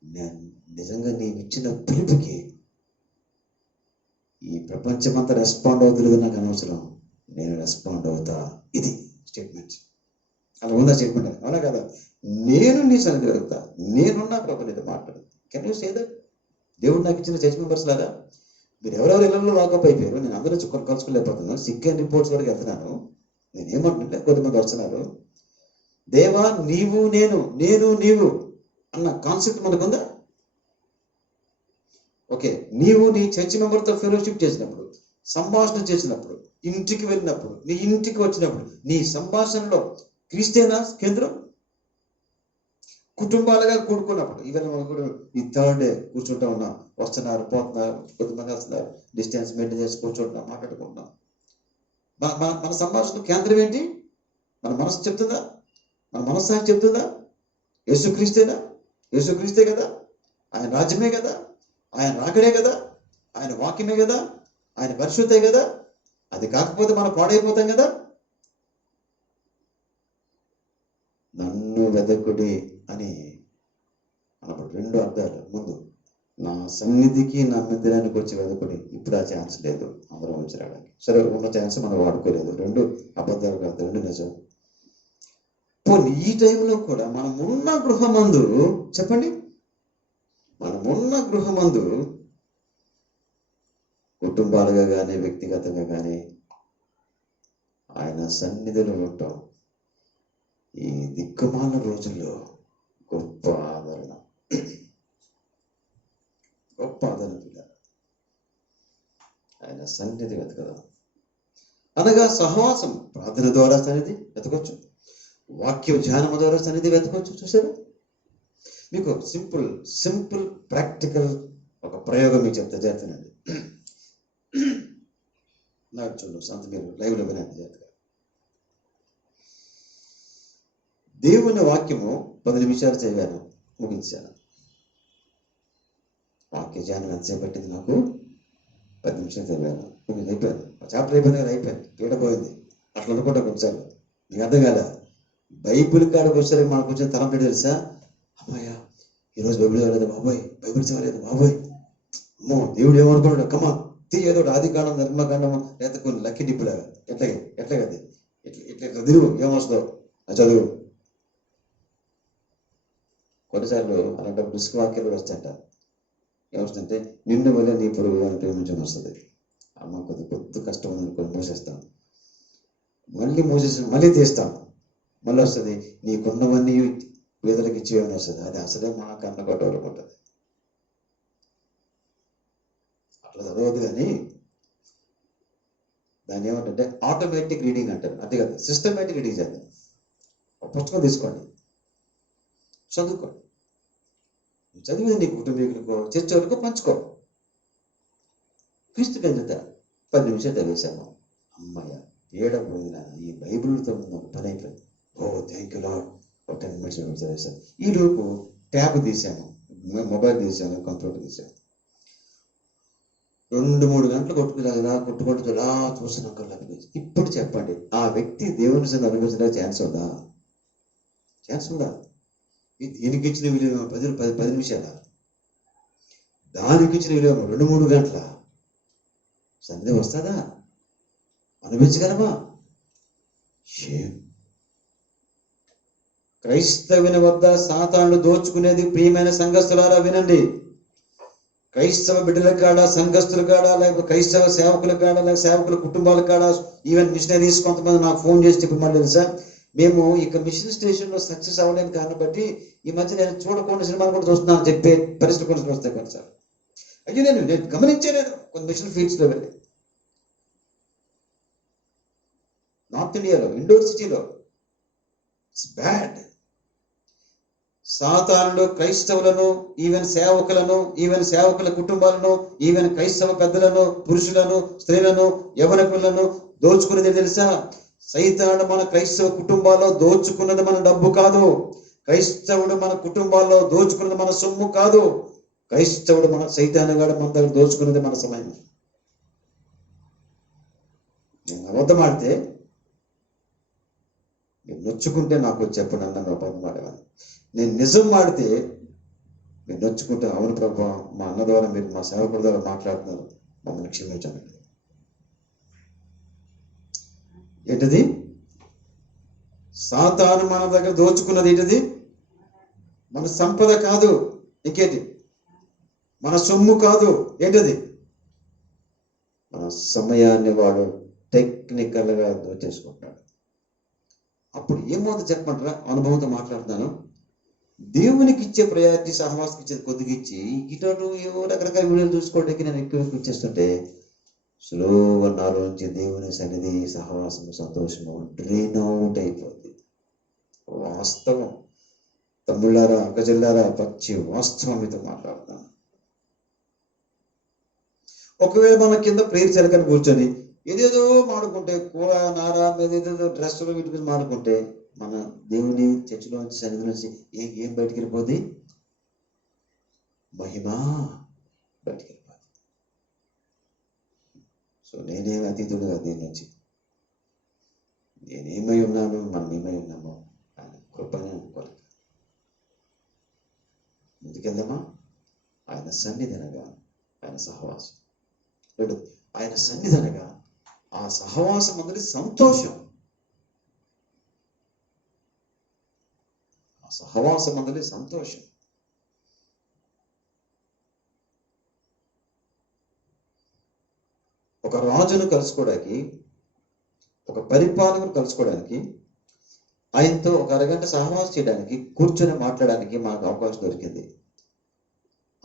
నేను నిజంగా నీవిచ్చిన పిలుపుకి ఈ ప్రపంచమంతా రెస్పాండ్ అవుతుంది నాకు అనవసరం, నేను రెస్పాండ్ అవుతా. ఇది స్టేట్మెంట్. అలా ఉందా స్టేట్మెంట్? అవునా కదా? నేను నీ సన్నిధి వెళ్తా, నేనున్నా ప్రభు నీతో మాట్లాడు. Can you say that? దేవుడు నాకు ఇచ్చిన చర్చ్ మెంబర్స్ లాగా మీరు ఎవరెవరు ఇళ్లలో లాకప్ అయిపోయారు, నేను అందరూ కలుసుకోలేకపోతున్నాను, సిక్ అండ్ రిపోర్ట్స్ వరకు వెళ్తున్నాను. నేను ఏమంటుంటే కొద్దిమంది వస్తున్నారు, దేవా నీవు నీవు అన్న కాన్సెప్ట్ మనకుందా? ఓకే, నీవు నీ చర్చ్ మెంబర్తో ఫెలోషిప్ చేసినప్పుడు, సంభాషణ చేసినప్పుడు, ఇంటికి వెళ్ళినప్పుడు, నీ ఇంటికి వచ్చినప్పుడు, నీ సంభాషణలో క్రీస్తేనా కేంద్రం? కుటుంబాలుగా కూడుకున్నప్పుడు, ఈవేళ మనం కూడా ఈ థర్డ్ డే కూర్చుంటా ఉన్నాం, వస్తున్నారు పోతున్నారు, కొద్దిమంది వస్తున్నారు, డిస్టెన్స్ మెయింటైన్ చేసి కూర్చుంటున్నాం, మాట్లాడుకుంటున్నాం. మన సంభాషణ కేంద్రం ఏంటి? మన మనసు చెప్తుందా? మన మనస్సాక్షి చెప్తుందా? యేసుక్రీస్తేనా? యేసుక్రీస్తే కదా, ఆయన రాజ్యమే కదా, ఆయన రాకడే కదా, ఆయన వాక్యమే కదా, ఆయన పరిశుద్ధే కదా. అది కాకపోతే మనం పాడైపోతాం కదా. నన్ను వెదకుడి అని అన్నప్పుడు రెండు అర్థాలు. ముందు నా సన్నిధికి నా మందిరానికి వచ్చి వెదకుడి, ఇప్పుడు ఆ ఛాన్స్ లేదు అందరం వచ్చి రావడానికి. సరే, ఉన్న ఛాన్స్ మనం వాడుకోలేదు. రెండు అబద్ధాలు కాదు, రెండు నిజం. పోనీ ఈ టైంలో కూడా మనమున్న గృహమందు, చెప్పండి, మనమున్న గృహమందు కుటుంబాలుగా కానీ వ్యక్తిగతంగా కానీ ఆయన సన్నిధిలో ఉంటాం. ఈ దిక్కుమాల రోజుల్లో గొప్ప ఆదరణ ఆయన సన్నిధి వెతకదాం. అనగా సహవాసం, ప్రార్థన ద్వారా సన్నిధి వెతకొచ్చు, వాక్య ధ్యానము ద్వారా సన్నిధి వెతకొచ్చు. చూసారా? మీకు సింపుల్ ప్రాక్టికల్ ఒక ప్రయోగం మీకు చేస్తానండి. నాకు చూడు సంత మీరు లైవ్లో వినండి జాగ్రత్తగా. దేవుని వాక్యము 10 నిమిషాలు చదివాను, ముగించాను. వాక్య ధ్యానం ఎంతసేపు పట్టింది నాకు? 10 నిమిషాలు చదివాను, అయిపోయాను. చాప్టర్ అయిపోయింది, పీడపోయింది. అట్లా అనుకుంటా కొన్నిసార్లు. నీకు అర్థం కాదా? బైబిల్ కాడికి వచ్చేసరికి మనకు వచ్చిన తలం పెట్టి తెలుసా? అమ్మాయ్యా ఈరోజు బైబిల్ చదవలేదు బాబోయ్, బైబిల్ చదవలేదు బాబోయ్, అమ్మో దేవుడు ఏమనుకున్నాడు, కమా తీయదో ఆది కాండం, ధర్మకాండము, లేదా కొన్ని లక్కీ డిప్పులాగా ఎట్లాగది ఇట్లా తిరుగు, ఏమొస్తుందో ఆ చదువు. కొన్నిసార్లు అలాంటి రిస్క్ వాక్యాలు వస్తాయంట. ఏమొస్తుందంటే, నిన్ను వల్ల నీ పొరుగు అని ప్రేమించడం వస్తుంది. అమ్మ కొద్ది కష్టం ఉందని కొన్ని మూసేస్తాం, మళ్ళీ తీస్తాం, మళ్ళీ వస్తుంది నీకున్నవన్నీ పేదలకు ఇచ్చేవని వస్తుంది. అది అసలే మా కన్న కొట్టవలకు ఉంటుంది. అట్లా చదవద్దు. కానీ దాన్ని ఏమంటే ఆటోమేటిక్ రీడింగ్ అంటారు. అంతే కదా, సిస్టమేటిక్ రీడింగ్ చేద్దాం. ఒక పుస్తకం తీసుకోండి, చదువుకోండి. చదివి నీ కుటుంబీకులకు, చర్చ వరకు పంచుకో. క్రీస్తు కేంద్రత 10 నిమిషాలు చదివేశాము, అమ్మయ్య ఏడపోయింది నాన్న, ఈ బైబిల్తో నాకు పని అయిపోయింది. ఓ థ్యాంక్ యూ లార్డ్. ఒక 10 నిమిషాలు చదివేశాను. ఈ లోపు ట్యాబ్ తీసాను, మొబైల్ తీసాను, కంప్యూటర్ తీసాను. 2-3 గంటలు కొట్టుకుంటూ ఇలా చూస్తున్నాం కళ్ళకి. ఇప్పుడు చెప్పండి, ఆ వ్యక్తి దేవుని సన్నిధిని అనుభవించడానికి ఛాన్స్ ఉందా? దీనికి ఇచ్చిన విలువ 10 నిమిషాల, దానికి ఇచ్చిన విలువ 2-3 గంటల సన్నిధి వస్తుందా? అనుభవించగలమా? క్రైస్తవుని వద్ద సాతానుడు దోచుకునేది, ప్రియమైన సంఘస్థులారా వినండి, క్రైస్తవ బిడ్డల కాడ, సంఘస్థుల కాడ, లేకపోతే క్రైస్తవ సేవకుల కాడ, లేకపోతే సేవకుల కుటుంబాల కాడ, ఈవెన్ మిషనరీస్ కొంతమంది నాకు ఫోన్ చేసి చెప్పమని తెలుసా, మేము ఇక మిషన్ స్టేషన్లో సక్సెస్ అవ్వలేని కారణం బట్టి ఈ మధ్య నేను చూడకుండా సినిమాలు కూడా చూస్తున్నాను అని చెప్పే పరిస్థితి కొన్ని వస్తాయి కొన్నిసార్లు. అయ్యో నేను గమనించే నేను కొన్ని మిషన్ ఫీల్డ్స్లో వెళ్ళి, నార్త్ ఇండియాలో, ఇండోర్ సిటీలో ఇట్స్ బ్యాడ్. సాతానుడు క్రైస్తవులను, ఈవెన్ సేవకులను, ఈవెన్ సేవకుల కుటుంబాలను, ఈవెన్ క్రైస్తవ పెద్దలను, పురుషులను, స్త్రీలను, యవనకులను దోచుకున్నది తెలుసా? సైతాను మన క్రైస్తవ కుటుంబాల్లో దోచుకున్నది మన డబ్బు కాదు. క్రైస్తవుడు మన కుటుంబాల్లో దోచుకున్నది మన సొమ్ము కాదు. క్రైస్తవుడు మన సైతానుగాడు మన దగ్గర దోచుకున్నది మన సమయం. నేను అబద్ధం ఆడితే మీరు నొచ్చుకుంటే నాకు చెప్పండి అన్న అబద్ధం ఆడేవాడిని. నేను నిజం ఆడితే మీరు నొచ్చుకుంటే, అవును ప్రభా, మా అన్న ద్వారా మీరు మా సేవకుల ద్వారా మాట్లాడుతున్నారు, మమ్మల్ని క్షమించండి. ఏంటిది? సాతాను మన దగ్గర దోచుకున్నది ఏంటిది? మన సంపద కాదు, ఇంకేంటి? మన సొమ్ము కాదు, ఏంటది? మన సమయాన్ని వాడు టెక్నికల్ గా దోచేసుకుంటాడు. అప్పుడు ఏమవుతుంది చెప్పమంటారా? అనుభవంతో మాట్లాడుతున్నాను. దేవునికి ఇచ్చే ప్రయారిటీ, సహవాసకి ఇచ్చేది కొద్దిగా ఇచ్చి, ఇటు ఏవో రకరకాల వీడియోలు చూసుకోవడానికి నేను ఎక్కువ ఇచ్చేస్తుంటే స్లోగా నాలో నుంచి దేవుని సన్నిధి, సహవాసము, సంతోషము డ్రైన్ అవుట్ అయిపోద్ది. వాస్తవం తమ్ముళ్ళారా, అక్కచెల్లారా, పచ్చి వాస్తవం మీతో మాట్లాడుతాను. ఒకవేళ మన కింద ప్రేరు చెలకని కూర్చొని ఏదేదో మాడుకుంటే, కూర నారా మీద ఏదేదో డ్రెస్సులు వీటి మీద మాడుకుంటే, మన దేవుని చర్చిలోంచి, సన్నిధి నుంచి ఏం బయటికి వెళ్ళిపోద్ది? మహిమ బయటికి వెళ్ళిపోద్ది. సో నేనేమి అతీతుడుగా దీని నుంచి, నేనేమై ఉన్నాను, మనం ఏమై ఉన్నామో ఆయన కృపనే అనుకోవాలి. ముందుకెళ్దామా? ఆయన సన్నిధి అనగా ఆయన సహవాసం. ఆయన సన్నిధి అనగా ఆ సహవాసం అందరి సంతోషం. ఆ సహవాసం అందరి సంతోషం. ఒక రాజును కలుసుకోవడానికి, ఒక పరిపాలకును కలుసుకోవడానికి, ఆయనతో ఒక అరగంట సహవాసం చేయడానికి, కూర్చొని మాట్లాడడానికి మనకు అవకాశం దొరికింది.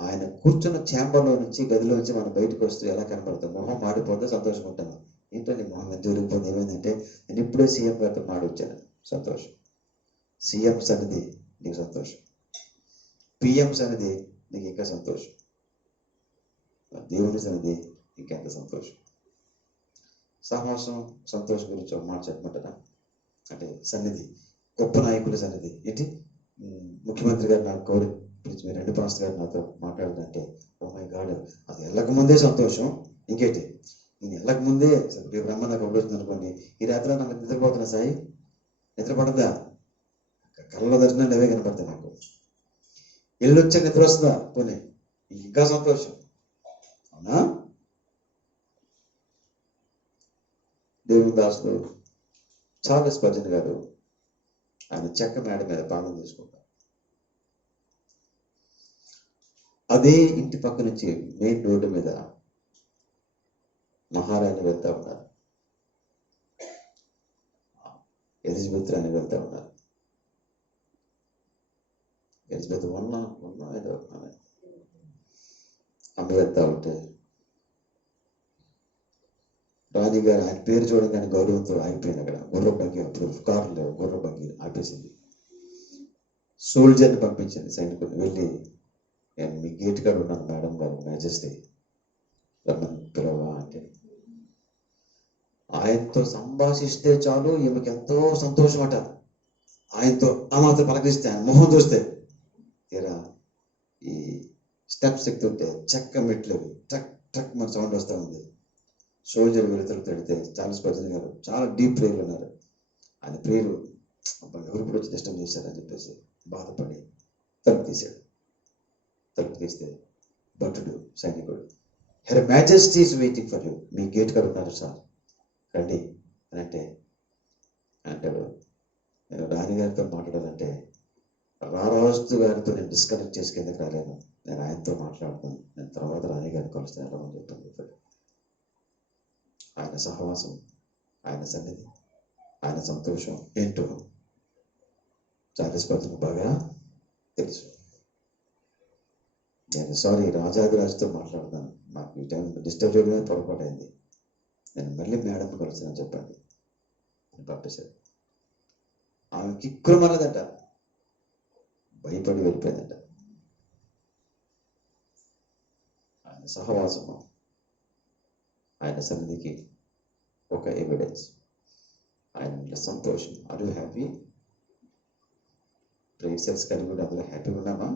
ఆయన కూర్చున్న ఛాంబర్లో నుంచి, గదిలో నుంచి మనం బయటకు వస్తూ ఎలా కనబడతాం? మొహం మాడిపోతే సంతోషంగా ఉంటాను. ఏంటంటే మొహం ఎంత జరిగిపోతే ఏమైందంటే, నేను ఇప్పుడే సీఎం గారితో మాడొచ్చాను, సంతోషం. సీఎం సన్నిధి నీకు సంతోషం, పిఎం సన్నిధి నీకు ఇంకా సంతోషం, దేవుని సన్నిధి ఇంకెంత సంతోషం. సహవాసం, సంతోషం గురించి ఒక మాట చెప్పమంటారా? అంటే సన్నిధి, గొప్ప నాయకుల సన్నిధి ఏంటి? ముఖ్యమంత్రి గారు నాకు కోరి ప్లీజ్ మీరు రెండు పాస్టర్ గారు నాతో మాట్లాడాలంటే, ఓ మై గాడ్, అది వెళ్ళకముందే సంతోషం. ఇంకేంటి? నేను వెళ్ళకముందే రేపు రమ్మ నాకు ఒకటి వచ్చింది అనుకోండి, ఈ రాత్రి నాకు నిద్రపోతున్నా సాయి, నిద్రపడద్దా? కళ్ళలో దర్శనాలు అవే కనపడతాయి నాకు. వెళ్ళొచ్చా నిద్ర వస్తుందా? పోనీ ఇంకా సంతోషం. అవునా? దేవుని దాసుడు చార్లెస్ స్పర్జన్ గారు ఆయన చెక్క మేడ మీద ప్రాణం తీసుకుంటారు. అదే ఇంటి పక్క నుంచి మెయిన్ రోడ్డు మీద మహారాణి వెళ్తా ఉన్నారు, ఎలిజబెత్ రాణి వెళ్తా ఉన్నారు. ఎలిజబెత్ ఏదో అమ్మ వెళ్తా ఉంటే, రాణి గారు ఆయన పేరు చూడగానే గౌరవంతో ఆగిపోయింది. అక్కడ గుర్ర బగ్గి, అప్పుడు కారు లేవు, గుర్ర బగ్గి ఆపేసింది. సోల్జర్ని పంపించింది, సైనికుడిని. వెళ్ళి, నేను మీ గేట్ కాడ ఉన్నాను మేడం గారు, మేజెస్టీ రమ్మని పిలవా అంటే, ఆయనతో సంభాషిస్తే చాలు ఈమెకి ఎంతో సంతోషం అట. ఆయనతో ఆ మాత్రం పలకరిస్తే, ఆయన మొహం చూస్తే, తీరా ఈ స్టెప్స్ ఎక్కుతుంటే చెక్క మెట్లు ట్రక్ ట్రక్ మన సౌండ్ వస్తూ ఉంది. సోల్జర్ వెలుతురు పెడితే చార్లెస్ స్పర్జన్ గారు చాలా డీప్ ప్రేయర్ ఉన్నారు. ఆయన ప్రేయరు ఎవరు కూడా వచ్చి డిస్టర్బ్ చేశారని చెప్పేసి బాధపడి తలుపు తీశాడు. తలుపు తీస్తే భటుడు, సైనికుడు, her majesty is waiting for you, మీ గేట్ కాడ ఉన్నారు సార్, రండి అని అంటే, అంటాడు, నేను రాణి గారితో మాట్లాడాలంటే రారాజు గారితో నేను డిస్కనెక్ట్ చేసి కిందకి రాలేను, నేను ఆయనతో మాట్లాడతాను, నేను తర్వాత రాణి గారిని కలుస్తాను అని చెప్పాడు. ఆయన సహవాసం, ఆయన సన్నిధి, ఆయన సంతోషం ఏంటో చార్లెస్ బ్రదర్కు బాగా తెలుసు. నేను సారీ రాజాదిరాజుతో మాట్లాడతాను, నాకు ఈ టైం డిస్టర్బ్ చేయడమే పొరపాటు అయింది, నేను మళ్ళీ మేడంతో కలుస్తానని చెప్పండి అని పంపేశాడు. ఆమె కిక్కులు మరదట, భయపడి వెళ్ళిపోయిందట. ఆయన సహవాసము, ఆయన సన్నిధికి ఒక ఎవిడెన్స్, ఆయన సంతోషం. Are you happy? Prayer cells కలిగి కూడా అందులో హ్యాపీగా ఉన్నామా?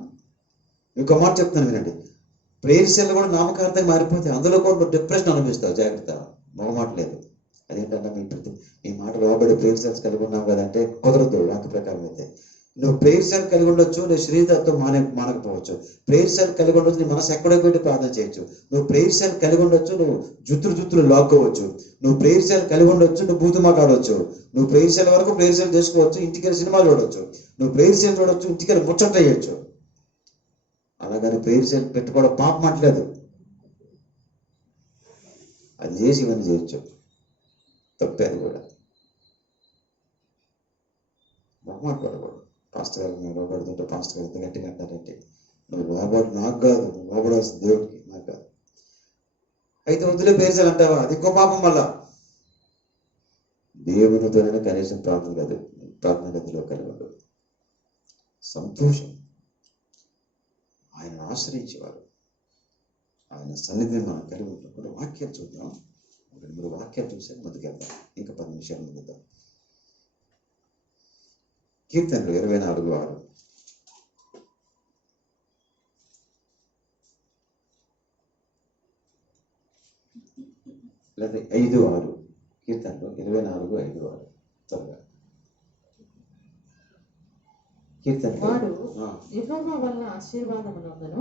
మీకు మాట చెప్తాను వినండి, ప్రేయర్ సెల్ కూడా నామకార్థంగా మారిపోతే అందులో కూడా డిప్రెషన్ అనుభవిస్తావు, జాగ్రత్త, మొహమాట లేదు. అదేంటన్నా మీ మాట లోబడి ప్రేయర్ సెల్స్ కలిగి ఉన్నావు కదంటే కుదరదు. వాక్య ప్రకారం అయితే నువ్వు ప్రేయర్ సెల్ కలిగి ఉండొచ్చు, నీ శరీరంతో మానకపోవచ్చు. ప్రేయర్ సెల్ కలిగి ఉండొచ్చు, నీ మనసు ఎక్కడో పెట్టి ప్రార్థన చేయొచ్చు. నువ్వు ప్రేయర్ సెల్ కలిగి ఉండొచ్చు, నువ్వు జుత్తులు లాక్కోవచ్చు. నువ్వు ప్రేయర్ సెల్ కలిగి ఉండొచ్చు, నువ్వు బూతు మాట్లాడవచ్చు. నువ్వు ప్రేయర్ సెల్ వరకు ప్రేయర్ సెల్ చేసుకోవచ్చు, ఇంటికి వెళ్ళి సినిమా చూడవచ్చు. నువ్వు ప్రేయర్ సెల్ చూడొచ్చు, ఇంటికి వెళ్ళి ముచ్చట చేయొచ్చు. అలాగని ప్రేయర్ సెల్ పెట్టుకోవడం పాపం అంటలేదు, అది చేసి ఇవన్నీ చేయొచ్చు, తప్పే అది కూడా. మాట్లాడకూడదు. పాస్టర్ గారు మేము లోబడుతుంటే పాస్టర్ గారు ఎంత గట్టిగా అంటారంటే, నువ్వు లోబడు, నాకు కాదు, నువ్వు లోబడాల్సిన దేవుడికి, నాకు కాదు. అయితే వదిలే పేర్చాలి అంటావా, అది ఇంకో పాపం. మళ్ళా దేవునితోనే కనీసం ప్రార్థన గదిలో కలిగి ఉండదు. సంతోషం, ఆయన ఆశ్రయించేవారు, ఆయన సన్నిధిని మనం కలిగి ఉంటాం. వాక్యాలు చూద్దాం, మీరు వాక్యాలు చూసే ముందుకెళ్దాం, ఇంకా 10 నిమిషాలు ముందుద్దాం. కీర్తనలు 24:6. లేదా 5:6. కీర్తనలు 24:5-6. త్వరగా వాడు యెహోవా వల్ల ఆశీర్వాదము నొందును,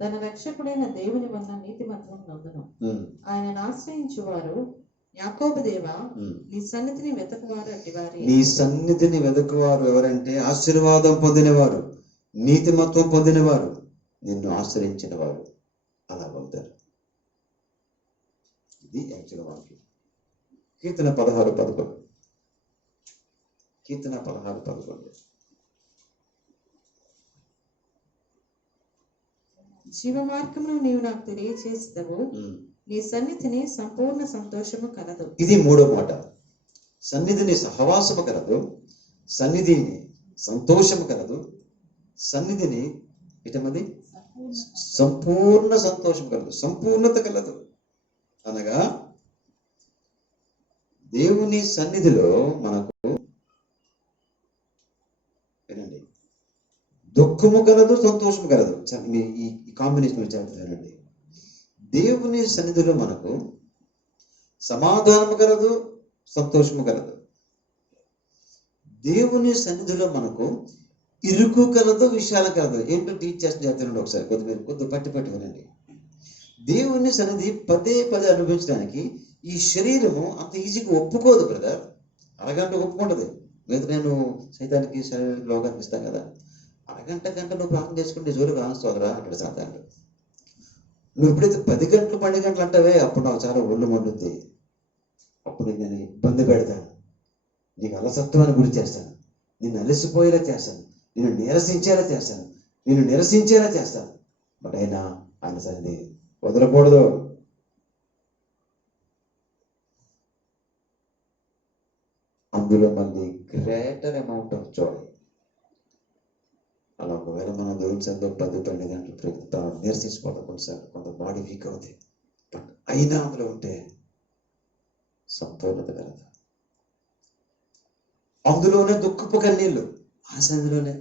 తన రక్షకుడైన దేవుని వల్ల నీతిమంతం నొందును. ఆయనను ఆశ్రయించువారు యాకోబు దేవా, నీ సన్నిధిని వెతకువారు అట్టివారే. నీ సన్నిధిని వెతకువారు ఎవరంటే ఆశీర్వాదం పొందినవారు, నీతిమత్వం పొందినవారు, నిన్ను ఆశ్రయించిన వారు అలా అవుతారు. ఇది యాక్చువల్ వాక్యం. కీర్తన 16:11. కీర్తన 16:11. జీవ మార్గమును నీవు నాకు తెలియచేస్తావు, నీ సన్నిధిని సంపూర్ణ సంతోషము కలదు. ఇది 3వ మాట. సన్నిధిని సహవాసము కలదు, సన్నిధిని సంతోషము కలదు, సన్నిధిని ఇటమది సంపూర్ణ సంతోషం కలదు, సంపూర్ణత కలదు. అనగా దేవుని సన్నిధిలో మనకు వినండి, దుఃఖము కలదు, సంతోషము కలదు. ఈ కాంబినేషన్ చెప్తానండి. దేవుని సన్నిధిలో మనకు సమాధానము కలదు, సంతోషము కలదు. దేవుని సన్నిధిలో మనకు ఇరుకు కలదు, విషయాలు కలదు. ఏంటో టీచ్ చేస్తున్నాడు, ఒకసారి కొద్ది పట్టి వినండి. దేవుని సన్నిధి పదే అనుభవించడానికి ఈ శరీరము అంత ఈజీగా ఒప్పుకోదు బ్రదర్. అరగంట ఒప్పుకుంటది. మీద నేను సైతానికి లోకానికి ఇస్తాను కదా, అరగంట నువ్వు ప్రార్థన చేసుకుంటే జోలు కానొస్తుందిరా అక్కడ సాతాను. నువ్వు ఎప్పుడైతే 10 గంటలు 12 గంటలు అంటావే, అప్పుడు నాకు చాలా ఒళ్ళు మండుద్ది. అప్పుడు నేను ఇబ్బంది పెడతాను, నీకు అలసత్వాన్ని గురి చేస్తాను, నిన్ను అలసిపోయేలా చేస్తాను, నిన్ను నిరసించేలా చేస్తాను. బట్ ఆయన సన్నిధి వదలకూడదు. అందులో మళ్ళీ గ్రేటర్ అమౌంట్ ఆఫ్ జాయ్. అలా ఒకవేళ మనం దేవుని సన్నిధిలో 10-12 గంటలు నిరసించిపోతాం, కొంత బాడీ వీక్ అవుతాయి. బట్ అయినా అందులో ఉంటే సంపూర్ణత కలదు. అందులోనే దుఃఖపు కన్నీళ్ళు, ఆ సన్నిధిలోనే.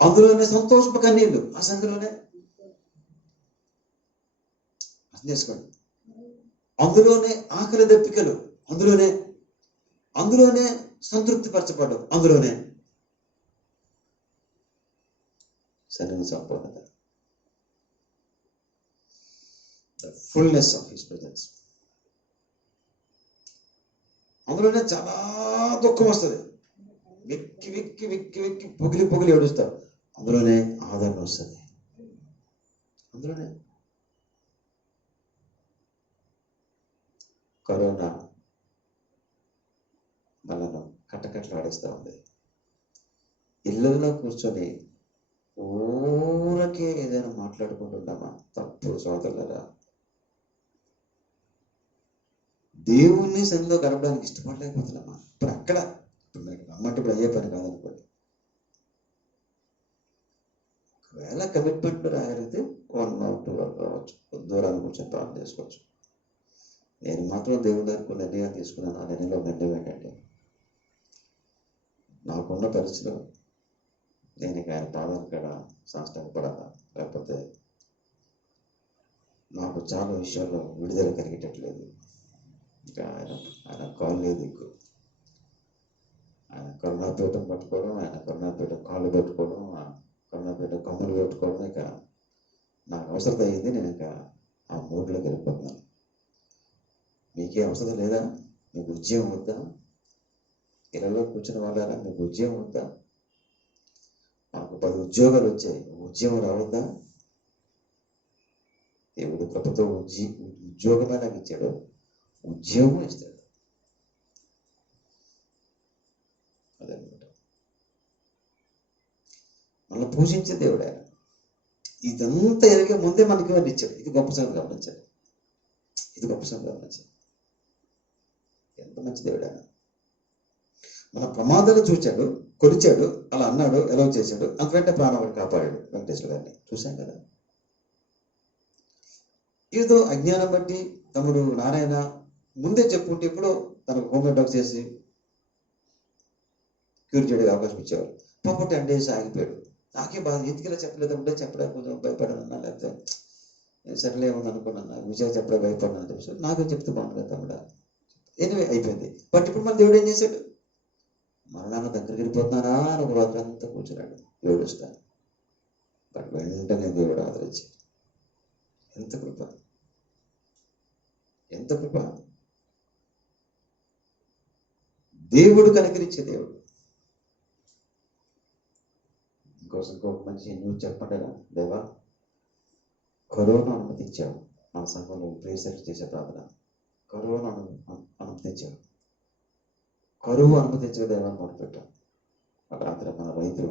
అందులోనే సంతోషపు కన్నీళ్ళు, ఆ సన్నిధిలోనే. అర్థం చేసుకోండి. అందులోనే ఆకలి దప్పికలు, అందులోనే సంతృప్తి పరచబడ్డం, అందులోనే సన్నిధి సంపూర్ణత, the fullness of his presence. అందులోనే చాలా దుఃఖం వస్తుంది, వెక్కి పొగిలి ఏడుస్తారు. అందులోనే ఆదరణ వస్తుంది. అందులోనే కరోనా మనను కట్టకట్టలాడిస్తూ ఉంది. ఇళ్ళల్లో కూర్చొని ఊరకే ఏదైనా మాట్లాడుకుంటున్నామా? తప్పు సోదరులరా. దేవుణ్ణి సన్నిధిలో గడపడానికి ఇష్టపడలేకపోతున్నామా? ఇప్పుడు అక్కడ ఇప్పుడు మీకు రమ్మంటే ఇప్పుడు అయ్యే పని కాదనుకోండి. ఒకవేళ కమిట్మెంట్ రాగలిగితే 1 or 2 వరకు రావచ్చు, దూరాన్ని కూర్చొని ప్రార్థన చేసుకోవచ్చు. నేను మాత్రం దేవుడి దగ్గర నిర్ణయం తీసుకున్నాను. ఆ నిర్ణయంలో నిర్ణయం ఏంటంటే, నాకున్న పరిస్థితిలో నేను ఇక ఆయన పాదాల కాడ సాష్టాంగపడాలా, లేకపోతే నాకు చాలా విషయాల్లో విడుదల కలిగేటట్లేదు. ఇంకా ఆయన కాళ్ళు లేదు దిక్కు. ఆయన కరుణాపీఠం పట్టుకోవడం, ఆయన కరుణాపీఠం కాళ్ళు పెట్టుకోవడం, కరుణాపీఠం కమ్ములు పెట్టుకోవడం ఇక నాకు అవసరం అయ్యింది. నేను ఇంకా ఆ మూడ్లోకి వెళ్ళిపోతున్నాను. మీకే అవసరం లేదా? మీకు ఉద్యోగం వద్దా? ఇళ్ళలో కూర్చున్న వాళ్ళారా, మీకు ఉద్యోగం వద్దా? మాకు 10 ఉద్యోగాలు వచ్చాయి, ఉద్యోగం రావద్దా? దేవుడు కృపతో ఉద్యోగమే నాకు ఇచ్చాడు, ఉద్యోగం ఇస్తాడు. అదనమాట మళ్ళీ పూజించే దేవుడు ఆయన. ఇదంతా ఎరిగే ముందే మనకి ఇవన్నీ ఇచ్చాడు. ఇది గొప్ప సంగతి గమనించాడు. ఇది గొప్ప సంగతి గమనించాడు. ఎంత మంచి దేవుడు ఆయన. మన ప్రమాదాలు చూచాడు, కొలిచాడు, అలా అన్నాడు, ఎలా చేశాడు, అంత వెంటనే ప్రాణాలను కాపాడాడు. వెంకటేశ్వర గారిని చూశాం కదా. ఏదో అజ్ఞానం బట్టి తమ్ముడు నారాయణ ముందే చెప్పుకుంటే ఇప్పుడు తనకు హోమియో డాక్టర్ చేసి క్యూర్ చేయడానికి అవకాశం ఇచ్చేవారు. పాపం 10 days ఆగిపోయాడు. నాకే బాధ, ఎందుకలా చెప్పలేదు అంటే చెప్పడానికి కొంచెం భయపడన్నా, లేకపోతే సరేలే ఉంది అనుకున్నాను, విజయ్ చెప్పడం భయపడినా తెలుసు, నాకే చెప్తే బాగుంది కదా తమ్ముడా. ఎనివే అయిపోయింది. బట్ ఇప్పుడు మన దేవుడు ఏం చేశాడు? మరణాన్ని దగ్గరికి వెళ్ళిపోతున్నారా అని ఒక రాత్రి అంతా కూర్చున్నాడు ఏడుస్తాను. బట్ వెంటనే దేవుడు ఆదరించాడు. ఎంత కృప, ఎంత కృప. దేవుడు కనికరించే దేవుడు. ఇంకొక మంచి న్యూస్ చెప్పండిరా. దేవా, కరోనా అనుమతించావు. మన సంఘంలో ప్రేసర్ చేసే ప్రార్థన, కరోనా అనుమతించావు, కరువు అనుమతించే దేవాన్ని మొదలుపెట్టాం. రాత్రి మన రైతులు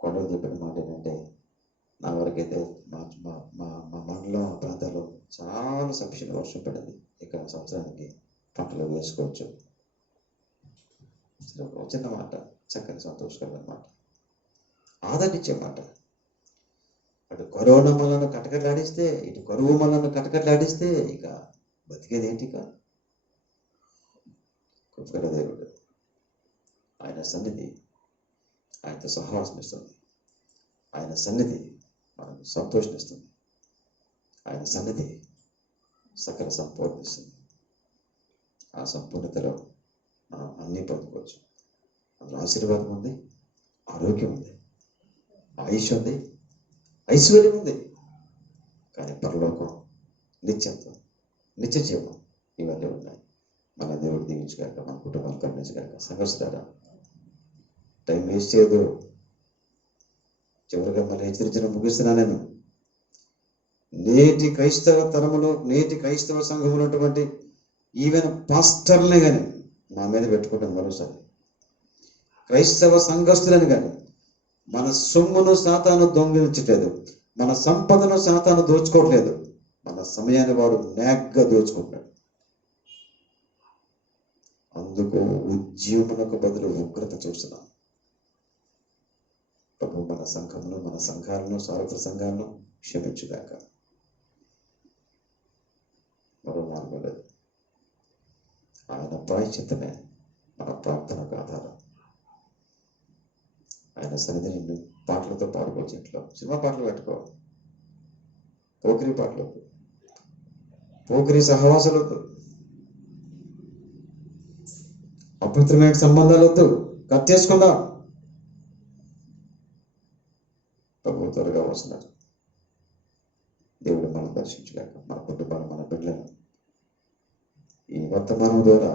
కొండలు చెప్పిన మాట ఏంటంటే, నా వరకైతే మా మండలం ప్రాంతాల్లో చాలా సఫిషియెంట్ వర్షం పడింది, ఇక సంవత్సరానికి పంటలు వేసుకోవచ్చు. ఒక చిన్న మాట, చక్కని సంతోషకరమైన మాట, ఆదరించే మాట. అటు కరోనా మనల్ని కటకట్లాడిస్తే, ఇటు కరువు మనల్ని కటకట్లాడిస్తే ఇక బతికేది ఏంటి? ఇక కృపగల దేవుడు, ఆయన సన్నిధి ఆయనతో సహవాసం ఇస్తుంది. ఆయన సన్నిధి మనకు సంతోషిస్తుంది. ఆయన సన్నిధి సకల సంపూర్ణ ఇస్తుంది. ఆ సంపూర్ణతలో మనం అన్నీ పొందుకోవచ్చు. అందులో ఆశీర్వాదం ఉంది, ఆరోగ్యం ఉంది, ఆయుష్ ఉంది, ఐశ్వర్యం ఉంది. కానీ పరలోకం, నిత్యత్వం, నిత్య జీవం ఇవన్నీ ఉన్నాయి. మన దేవుడు దీవించగాక, మన కుటుంబాన్ని కరుణించగాక. సంఘస్థులారా, టైం వేస్ట్ చేయదు. చివరిగా మళ్ళీ హెచ్చరించడం ముగిస్తున్నా నేను. నేటి క్రైస్తవ తరములో, నేటి క్రైస్తవ సంఘం ఉన్నటువంటి ఈవెన్ పాస్టర్లనే కానీ మా మీద పెట్టుకుంటాం. మరోసారి క్రైస్తవ సంఘస్థులని కానీ మన సొమ్మును సాతాను దొంగిలించట్లేదు, మన సంపదను సాతాను దోచుకోవట్లేదు, మన సమయాన్ని వాడు నాగ్గా దోచుకుంటాడు. అందుకు ఉద్యమునకు బదులు ఉగ్రత చూస్తున్నాం. ప్రభు మన సంఘమును, మన సంఘాలను, సారథ సంఘాలను క్షమించుగాక. మరో మార్గం లేదు. ఆయన ప్రాయశ్చిత్తమే మన ప్రార్థనకు ఆధారం. ఆయన సన్నిధిని పాటలతో పాడుకోవచ్చు. ఇంట్లో సినిమా పాటలు పెట్టుకో, పోకిరి పాటలు, పోకిరి సహవాసాలొద్దు, అపవిత్రమైన సంబంధాలు వద్దు, కట్ చేసుకుందాం. ప్రభు త్వరగా వస్తున్నారు. దేవుడు మనం దర్శించుగాక, మన కుటుంబాలు, మన బిడ్డలను ఈ వర్తమానం ద్వారా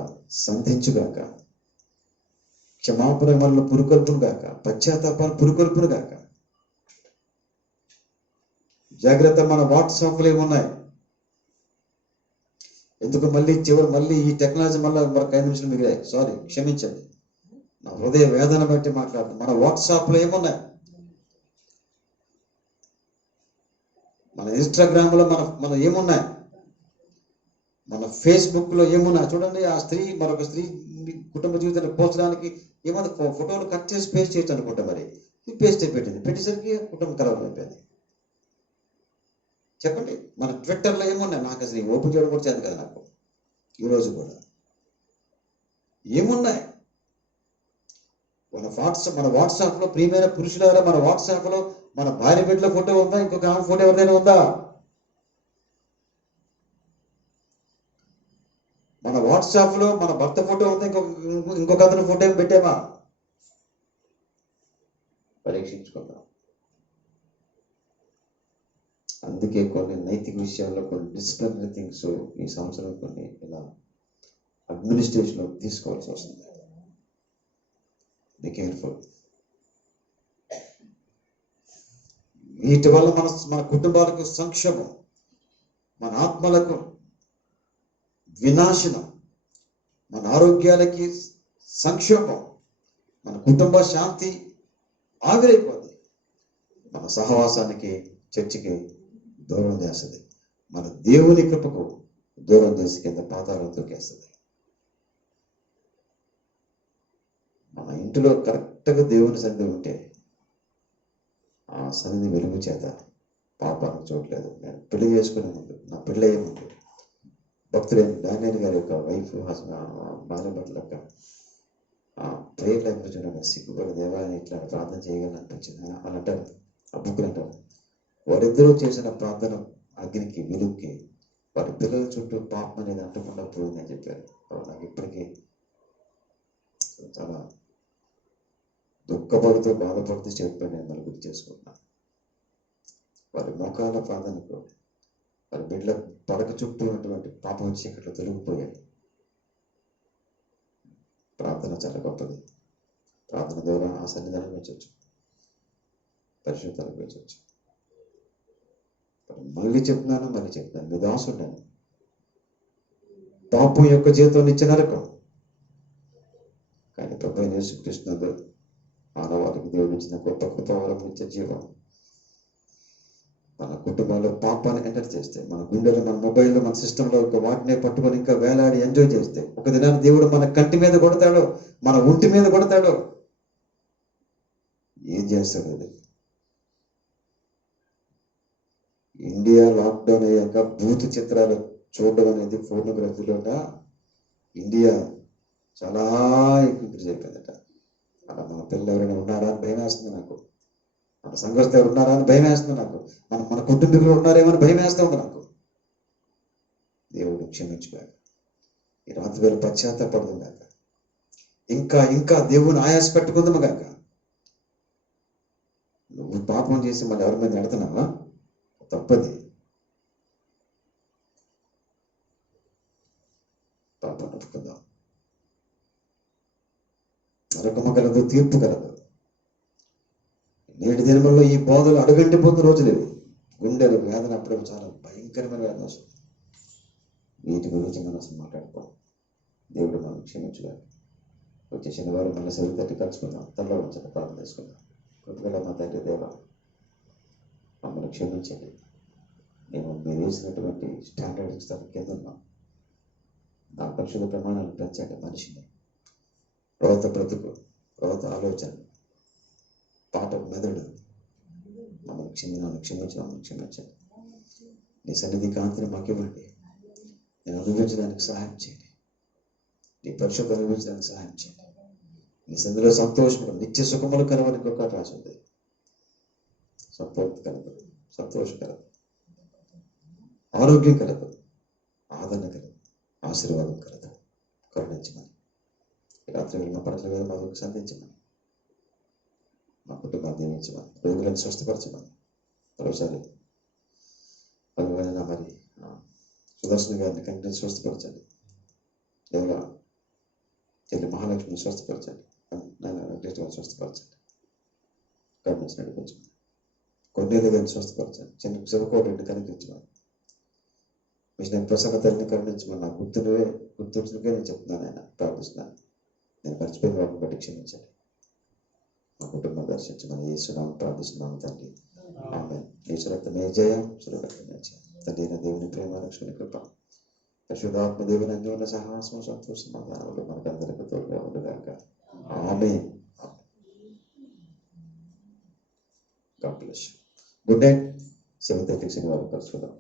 సంధించుగాక. క్షమాపణ మనల్ని పురుకొల్పును గాక, పశ్చాత్తాపాలు పురుకొల్పును గాక. జాగ్రత్త, మన వాట్సాప్లో ఏమున్నాయి? ఎందుకు మళ్ళీ ఈ టెక్నాలజీ మరొక 5 నిమిషాలు మిగిలాయి. సారీ, క్షమించండి, నా హృదయ వేదన బట్టి మాట్లాడుతున్నాను. మన వాట్సాప్లో ఏమున్నాయి? మన ఇన్స్టాగ్రామ్లో మన ఏమున్నాయి? మన ఫేస్బుక్లో ఏమున్నాయి? చూడండి, ఆ స్త్రీ మరొక స్త్రీ కుటుంబ జీవితాన్ని పోల్చడానికి ఏమన్నా ఫోటోలు కట్ చేసి పేస్ట్ చేయొచ్చు అనుకుంటా. మరి పేస్ట్ పెట్టేసరికి కుటుంబం కలవరం అయిపోయింది. చెప్పండి, మన ట్విట్టర్లో ఏమున్నాయి? నాకు అసలు ఓపెన్ చేయడం కూడా చేత కదా నాకు ఈరోజు కూడా. ఏమున్నాయి? మన వాట్సాప్లో ప్రియమైన పురుషులారా, మన వాట్సాప్లో మన భార్య బిడ్డల ఫోటో ఉందా? ఇంకొక ఆమె ఫోటో ఎవరిదైనా ఉందా? మన వాట్సాప్లో మన భర్త ఫోటో ఉందా? ఇంకొక అతని ఫోటో ఏమి పెట్టామా? పరీక్షించుకుందాం. అందుకే కొన్ని నైతిక విషయాల్లో, కొన్ని డిసిప్లినరీ థింగ్స్ ఈ సంవత్సరం కొన్ని ఇలా అడ్మినిస్ట్రేషన్లో తీసుకోవాల్సి వస్తుంది. Be careful. వీటి వల్ల మన కుటుంబాలకు సంక్షోభం, మన ఆత్మలకు వినాశనం, మన ఆరోగ్యాలకి సంక్షోభం, మన కుటుంబ శాంతి ఆవిరైపోద్ది, మన సహవాసానికి చర్చికి దూరం చేస్తుంది, మన దేవుని కృపకు దూరం చేసి కింద పాతాళం తొక్కేస్తుంది. మన ఇంటిలో కరెక్ట్గా దేవుని సన్నిధి ఉంటే ఆ సన్నిధి వెలుగు చేత పాపానికి చోట్లేదు. నేను పెళ్లి చేసుకునే ముందు, నా పెళ్ళయ్యే ముందు, భక్తులైన డానియల్ గారి యొక్క వైఫ్ భార్య భర్తల యొక్క ప్రేయర్ లైఫ్ చూడండి, సిగ్గుపడి దేవాలయం ఇట్లా ప్రార్థన చేయగలని అనిపించింది అని అంటారు. ఆ బుక్కులు అంటారు, వారిద్దరూ చేసిన ప్రార్థన అగ్నికి వెలుగుకి వారి పిల్లల చుట్టూ పాపం అనేది అంటకుండా పోయింది అని చెప్పారు. నాకు ఇప్పటికీ చాలా దుఃఖపడుతూ బాధపడుతూ చెప్పి నేను మళ్ళీ గుర్తు చేసుకుంటున్నాను. వారి మోకాళ్ళ ప్రార్థనకు వారి బిడ్డల పడక చుట్టూ ఉన్నటువంటి పాపం చీకట్లు తొలగిపోయాయి. ప్రార్థన చాలా గొప్పది. ప్రార్థన ద్వారా ఆ సన్నిధానం పెంచవచ్చు, పరిశుద్ధాలు పెంచవచ్చు. మళ్ళీ చెప్తున్నాను, మీ దాసుండను. పాపం యొక్క జీతం నిత్య నరకం. కానీ ప్రభువైన యేసుక్రీస్తు మానవాళికి దేవుడు ఇచ్చిన గొప్ప కృపావరం నిత్య జీవం. మన కుటుంబాల్లో పాపాన్ని ఎంటర్ చేస్తే, మన గుండెలు, మన మొబైల్లో, మన సిస్టంలో వాటినే పట్టుకొని ఇంకా వేలాడి ఎంజాయ్ చేస్తే, ఒక దినాన్ని దేవుడు మన కంటి మీద కొడతాడో, మన ఒంటి మీద కొడతాడో, ఏం చేస్తాడు అది? ఇండియా లాక్డౌన్ అయ్యాక బూత్ చిత్రాలు చూడడం అనేది ఫోటోగ్రఫీలోగా ఇండియా చాలా ఇంక్రీజ్ అయిపోయిందట. అలా మన పిల్లలు ఎవరైనా ఉన్నారా అని భయం వేస్తుంది నాకు. మన సంఘస్థ ఎవరు ఉన్నారా అని భయం వేస్తుంది నాకు. మన కుటుంబీకులు ఉన్నారేమో అని భయం వేస్తూ ఉంది నాకు. దేవుడు క్షమించుగాక, ఈ రాత్రి వేళ పశ్చాత్తాపడదాం గాక, ఇంకా దేవుని ఆయాస పెట్టుకుందాము గాక. నువ్వు పాపం చేసి మళ్ళీ ఎవరి మీద నడుతున్నావా? తప్పది. పాపం నడుపుకుందాం. నరకము కలదు, తీర్పు కలదు. నేటి దినముల్లో ఈ బోధలు అడుగంటిపోతున్న రోజులేవి. గుండెలు వేదన అప్పుడే చాలా భయంకరమైన వేదన వస్తుంది. వీటి గురించి మనం అసలు మాట్లాడుకోం. దేవుడు మనం క్షమించుగాక. వచ్చే శనివారం మళ్ళీ సెలవు తట్టి కలుసుకుందాం. తల్లో ఉంచండి, ప్రార్థన చేసుకుందాం. కృపగల మా తండ్రి దేవా, మమ్మల్ని క్షమించండి. నేను మీరు వేసినటువంటి స్టాండర్డ్స్ తన కింద ఉన్నాం. నా పరిశుద్ధ ప్రమాణాలు పెంచండి. మనిషిని ప్రవర్త బ్రతుకు, ప్రవర్త ఆలోచన, పాట మెదడు మమ్మల్ని క్షమించండి. నీ సన్నిధి కాంతిని మాకు ఇవ్వండి. నేను అనుభవించడానికి సహాయం చేయండి. నీ పరిశుద్ధ అనుభవించడానికి సహాయం చేయండి. నీ సన్నిధిలో సంతోషము, నిత్య సుఖములు కలవని ఇంకొక రాసింది. సంపూర్తి కలదు, సంతోషం కలదు, ఆరోగ్యం కలదు, ఆదరణ కలదు, ఆశీర్వాదం కలదు. కరుణించమని రాత్రి వేళ మా పట్ల వేళ మా వరకు సంధించమని, మా కుటుంబాన్ని దీవించమని, రోగులను స్వస్థపరచమని. మరోసారి మరి సుదర్శన్ గారిని కంటిని స్వస్థపరచండి. లేదా చెల్లి మహాలక్ష్మిని స్వస్థపరచండి. వెంకటేశ్వర గారిని స్వస్థపరచండి. కరుణించి నడిపించమని కొన్నేళ్ళు కానీ స్వస్థపరచండి. చిన్న చెవుకోవడానికి కనిపించమని మిషన్ ప్రసన్న తల్లిని కరుణించమని నా గుర్తుంచుకే నేను చెప్తున్నాను. ఆయన ప్రార్థిస్తున్నాను. నేను మర్చిపోయిన వాటిని బట్టి క్షమించండి. మా కుటుంబం దర్శించమని యేసునామం ప్రార్థిస్తున్నాను తండ్రి. ఆమేన్. యేసు రక్తమే జయం, సురక్షమే జయం. తండ్రి దేవుని ప్రేమ, రక్షణ, కృప, పరిశుద్ధాత్మ దేవుని అన్యోన్య సహవాసం, సంతోష సమాధానాలు మనకందరికీ తోడుగా ఉండగాక. ఆమేన్. God bless you. Good night. 7:30 శనివారం కలుసుకుందాం.